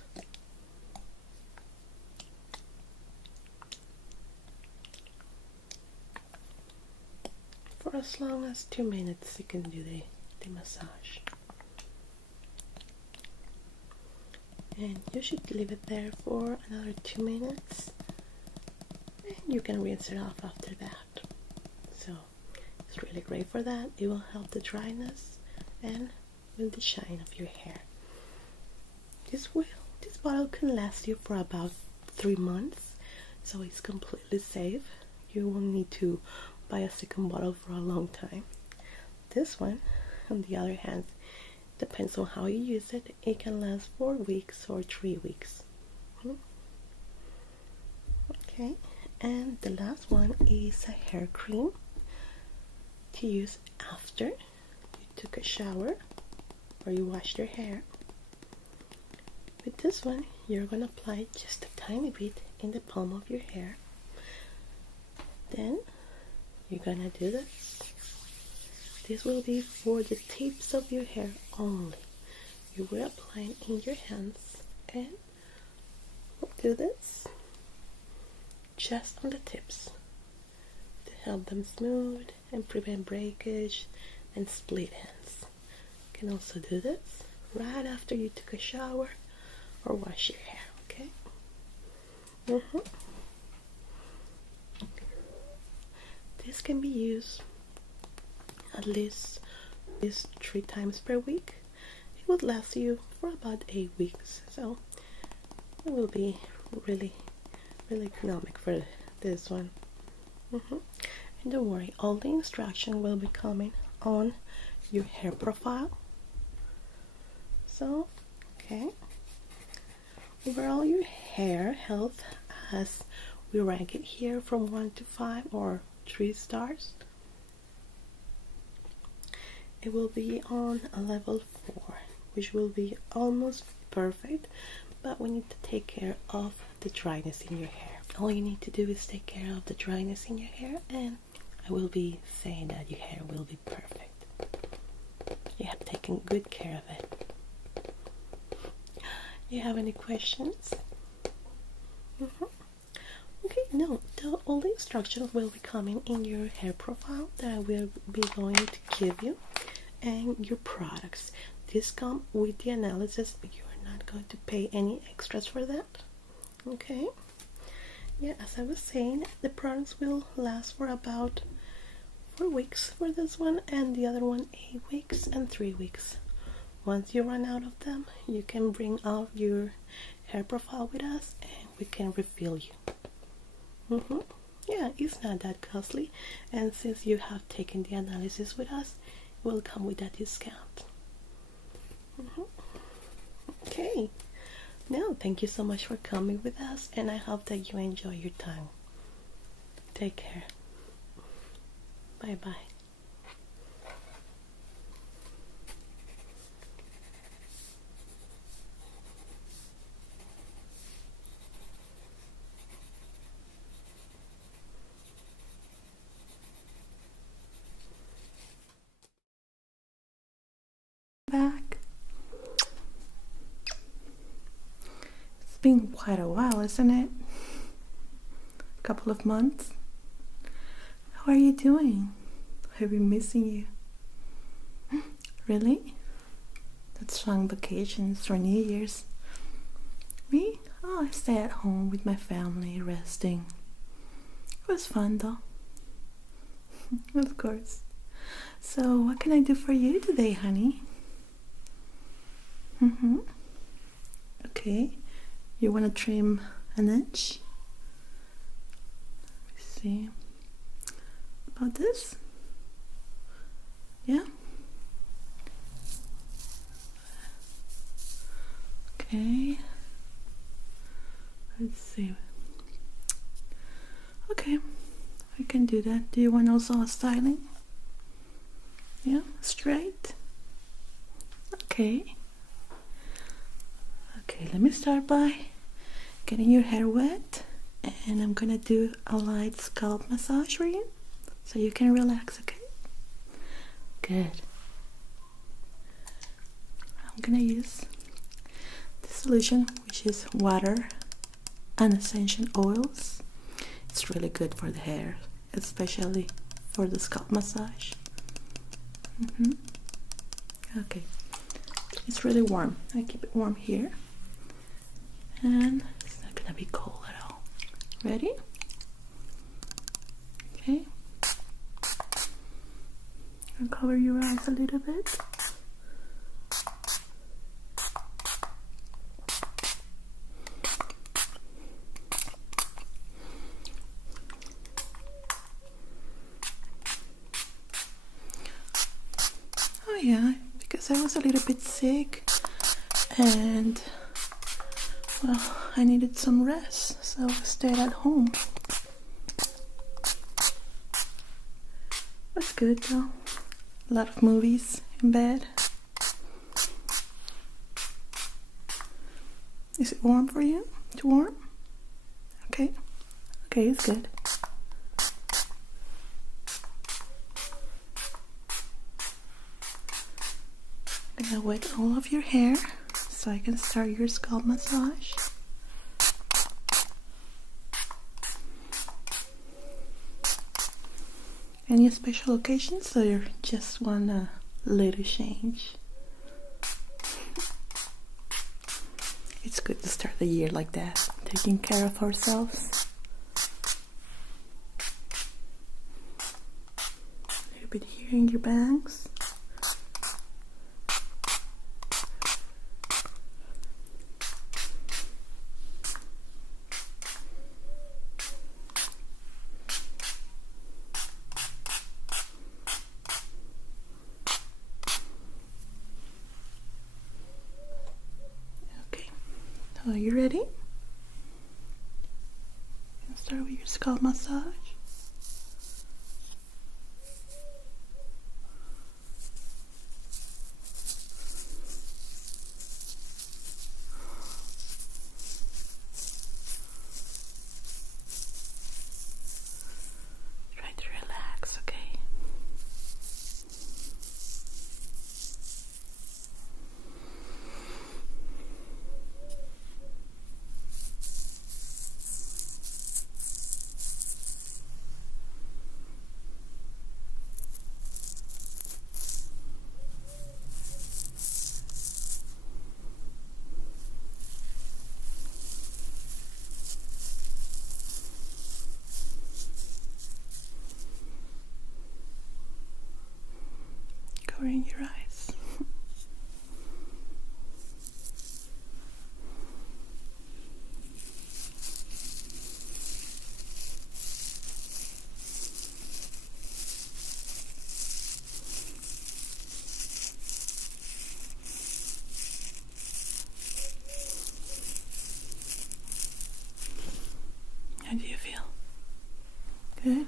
For as long as 2 minutes you can do the massage. And you should leave it there for another 2 minutes, and you can rinse it off after that. So it's really great for that. It will help the dryness and with the shine of your hair. This bottle can last you for about 3 months, so it's completely safe. You won't need to buy a second bottle for a long time. this one, on the other hand, depends on how you use it. It can last 4 weeks or 3 weeks. Okay, and the last one is a hair cream to use after you took a shower or you washed your hair. With this one, you're gonna apply just a tiny bit in the palm of your hair. Then you're gonna do this. This will be for the tips of your hair only. You will apply it in your hands and do this just on the tips to help them smooth and prevent breakage and split ends. You can also do this right after you took a shower or wash your hair, okay? This can be used at least 3 times per week. It would last you for about 8 weeks, so it will be really economic for this one. And don't worry, all the instruction will be coming on your hair profile. So, okay. Overall, your hair health, as we rank it here from 1 to 5 or 3 stars, it will be on a level 4, which will be almost perfect, but we need to take care of the dryness in your hair. All you need to do is take care of the dryness in your hair, and I will be saying that your hair will be perfect. You have taken good care of it. You have any questions? Okay, no, all the instructions will be coming in your hair profile that I will be going to give you, and your products. This come with the analysis. You're not going to pay any extras for that. Okay? Yeah, as I was saying, the products will last for about 4 weeks for this one, and the other one 8 weeks and 3 weeks. Once you run out of them, you can bring out your hair profile with us and we can refill you. Yeah, it's not that costly, and since you have taken the analysis with us, it will come with a discount. Okay, now thank you so much for coming with us, and I hope that you enjoy your time. Take care. Bye bye. Back. It's been quite a while, isn't it? A couple of months. How are you doing? I've been missing you. Really? That's long vacations or New Year's. Me? Oh, I stay at home with my family, resting. It was fun though. Of course. So, what can I do for you today, honey? Okay, you want to trim an inch? Let me see. About this? Yeah? Okay. Let's see. Okay, I can do that. Do you want also a styling? Yeah, straight? Okay. Okay, let me start by getting your hair wet, and I'm gonna do a light scalp massage for you so you can relax, okay? Good. I'm gonna use the solution, which is water and essential oils. It's really good for the hair, especially for the scalp massage. Okay, it's really warm. I keep it warm here. And it's not gonna be cold at all. Ready? Okay. I'll cover your eyes a little bit. yeah, because I was a little bit sick and, well, I needed some rest, so I stayed at home. That's good though. A lot of movies in bed. Is it warm for you? Too warm? Okay. Okay, it's good. I'm gonna wet all of your hair so I can start your scalp massage. Any special occasions or just want a little change? It's good to start the year like that, taking care of ourselves. A little bit here in your bangs. Okay, are you ready? Start with your scalp massage. Try to relax, okay? Covering your eyes. How do you feel? Good?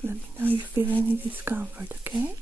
Let me know if you feel any discomfort, okay?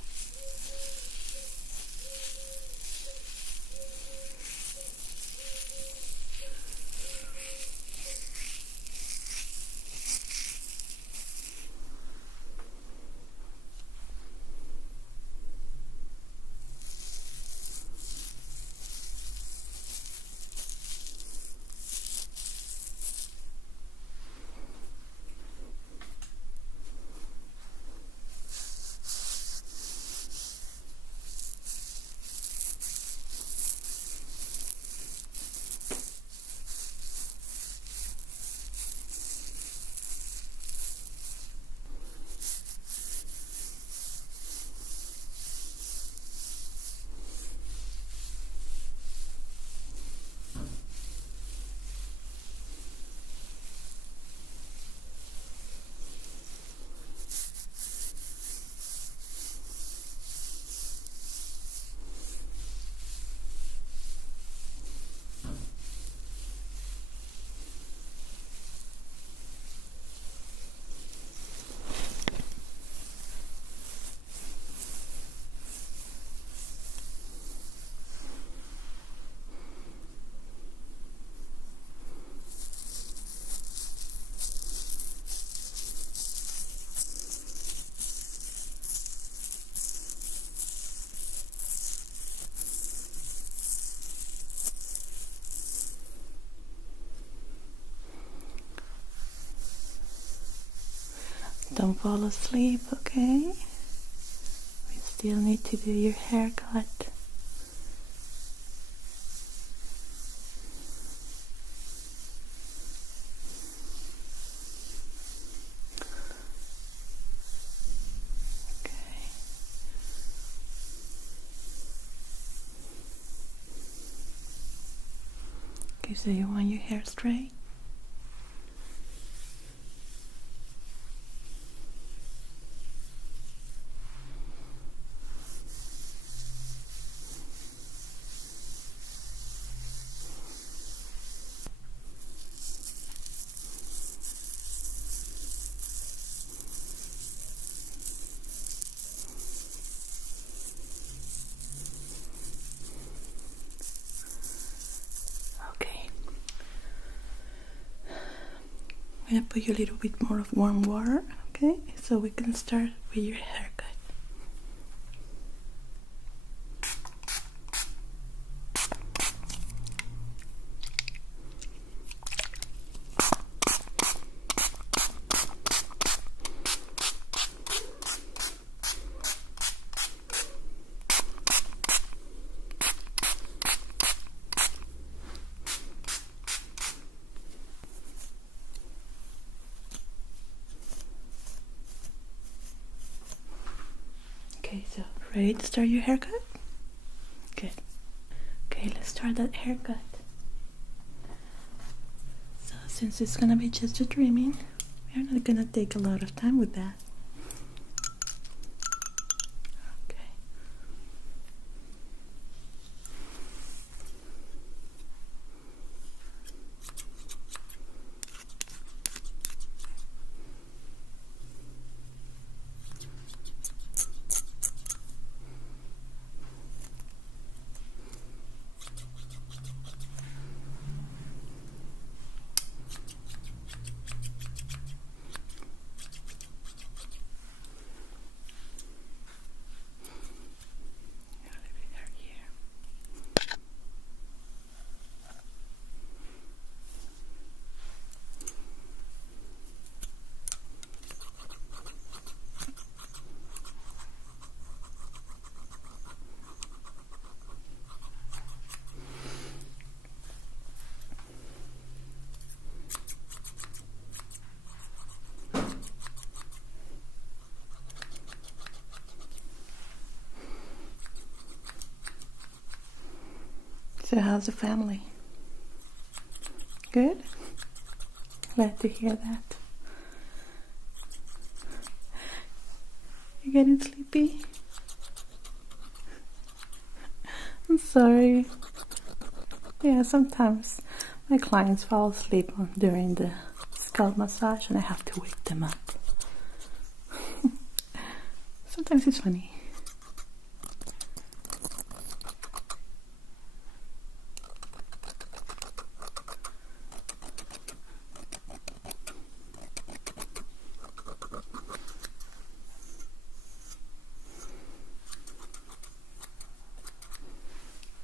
Don't fall asleep, okay? We still need to do your haircut. Okay, so you want your hair straight? Okay. I'm gonna put you a little bit more of warm water, okay? So we can start with your haircut. Okay, so ready to start your haircut? Good. Okay, let's start that haircut. So since it's gonna be just a trimming, we're not gonna take a lot of time with that. Okay. So how's the family? Good? Glad to hear that. You getting sleepy? I'm sorry. Yeah, sometimes my clients fall asleep during the scalp massage and I have to wake them up. Sometimes it's funny.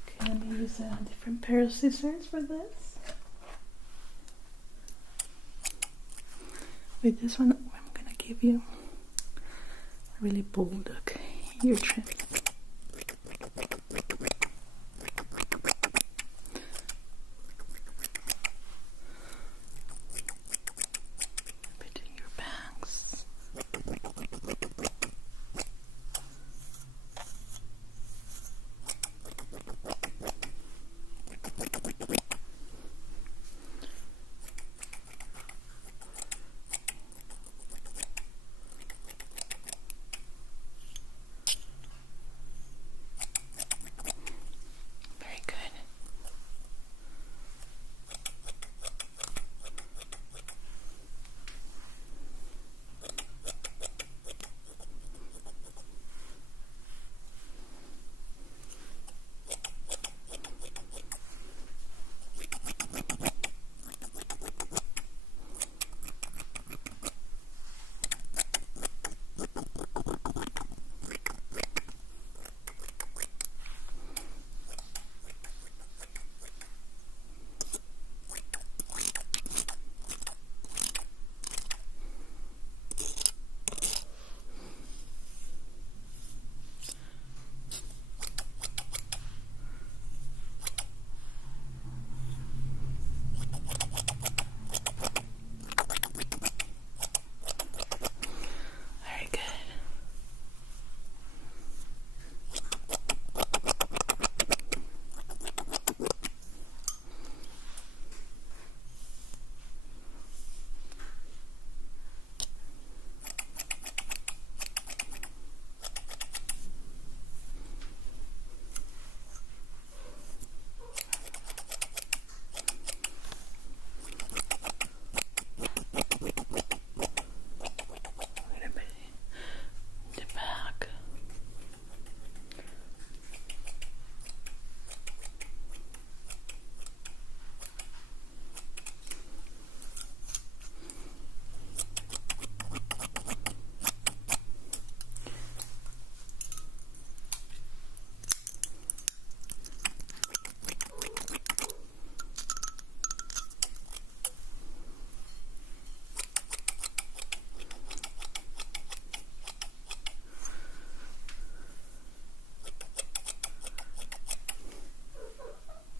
Okay, let me use a different pair of scissors for this. With this one, I'm gonna give you a really bold look. Your trim. Between your bangs.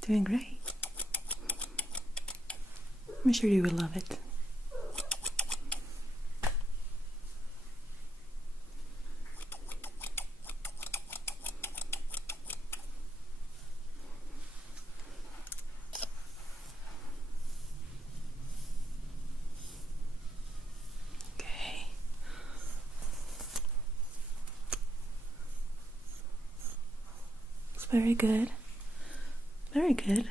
Doing great. I'm sure you will love it. Okay. It's very good. Very good.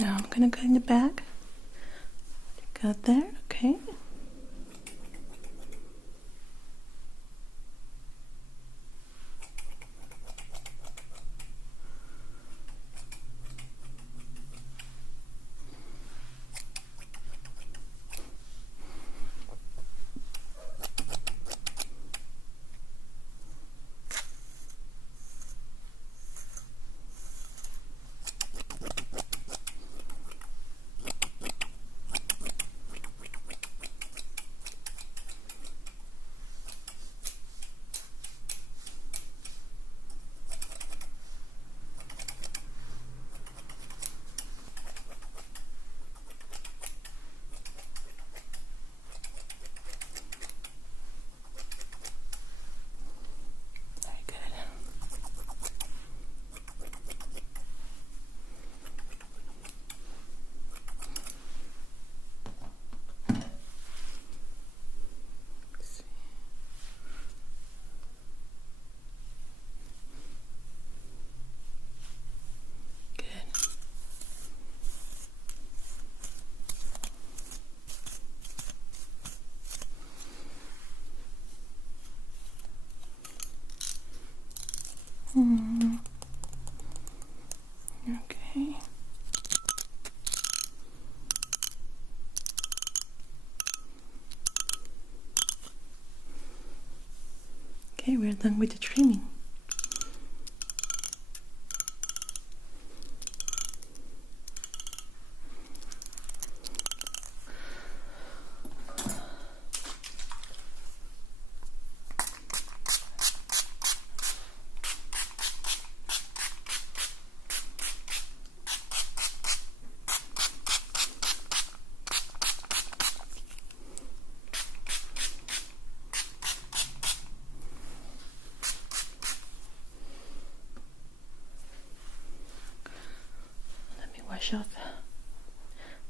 Now I'm gonna go in the back. Got there, okay. Very good. Let's see. Good. Okay. Okay, we're done with the trimming. Let me wash off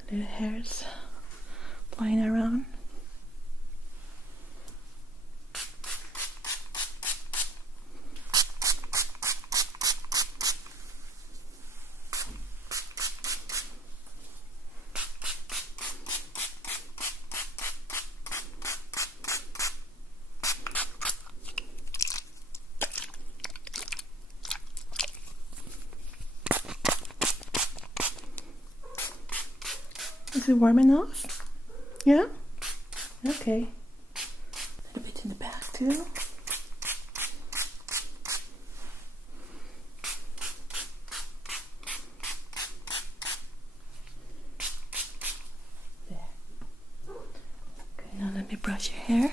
the little hairs flying around. Is it warm enough? Yeah? Okay. A little bit in the back too. There. Okay, now let me brush your hair.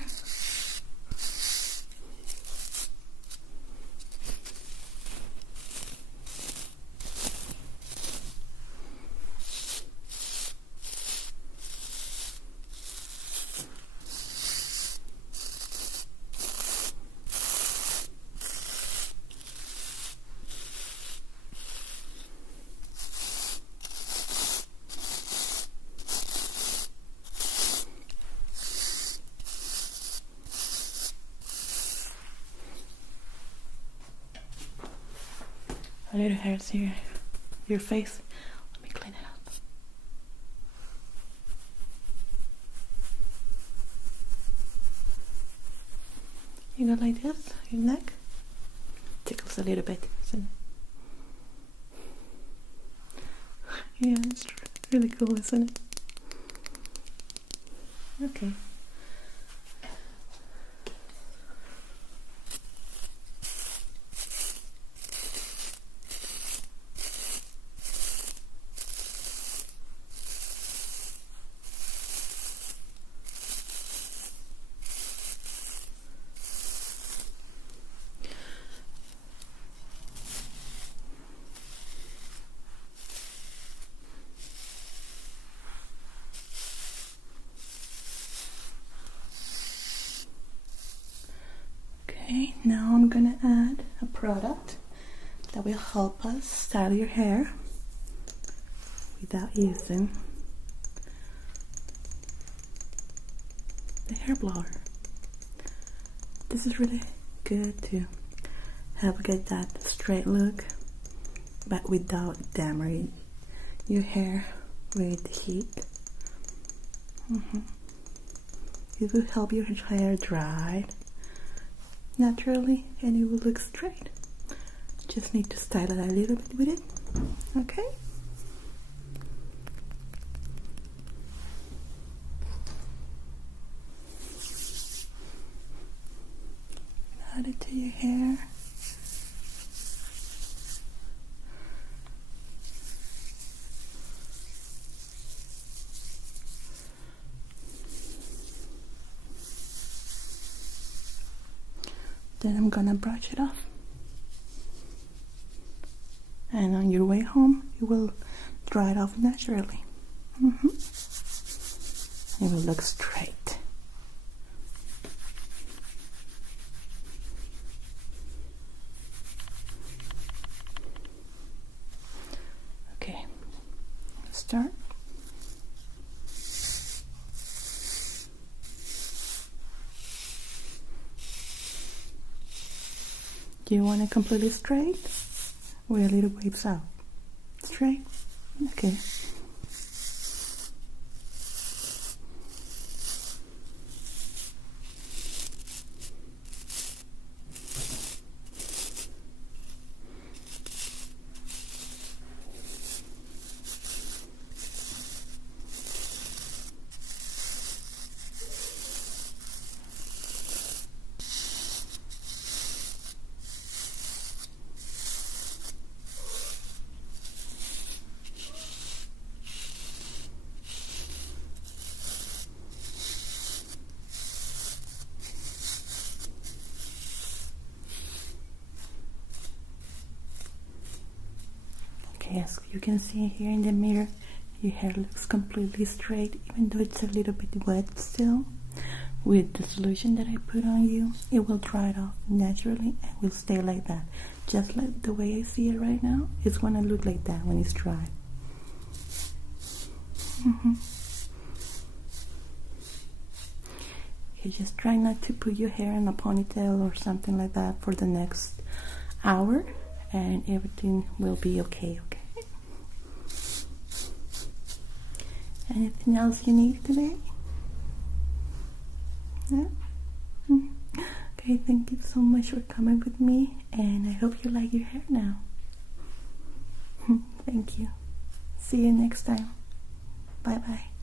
A little hairs here, your face. Let me clean it up. You go like this, your neck tickles a little bit, isn't it? Yeah, it's really cool, isn't it? Okay. Okay, now I'm gonna add a product that will help us style your hair without using the hair blower. This is really good to help get that straight look, but without damaging your hair with heat. It will help your hair dry naturally and it will look straight. Just need to style it a little bit with it. Okay? Add it to your hair. Then I'm gonna brush it off. And on your way home, you will dry it off naturally. It will look straight. Okay, let's start. Do you want it completely straight or a little waves out? Straight? Okay. As you can see here in the mirror, your hair looks completely straight, even though it's a little bit wet still. With the solution that I put on you, it will dry it off naturally and will stay like that. Just like the way I see it right now, it's gonna look like that when it's dry. Okay, just try not to put your hair in a ponytail or something like that for the next hour, and everything will be okay. Anything else you need today? Yeah? Okay, thank you so much for coming with me, and I hope you like your hair now. Thank you. See you next time. Bye bye.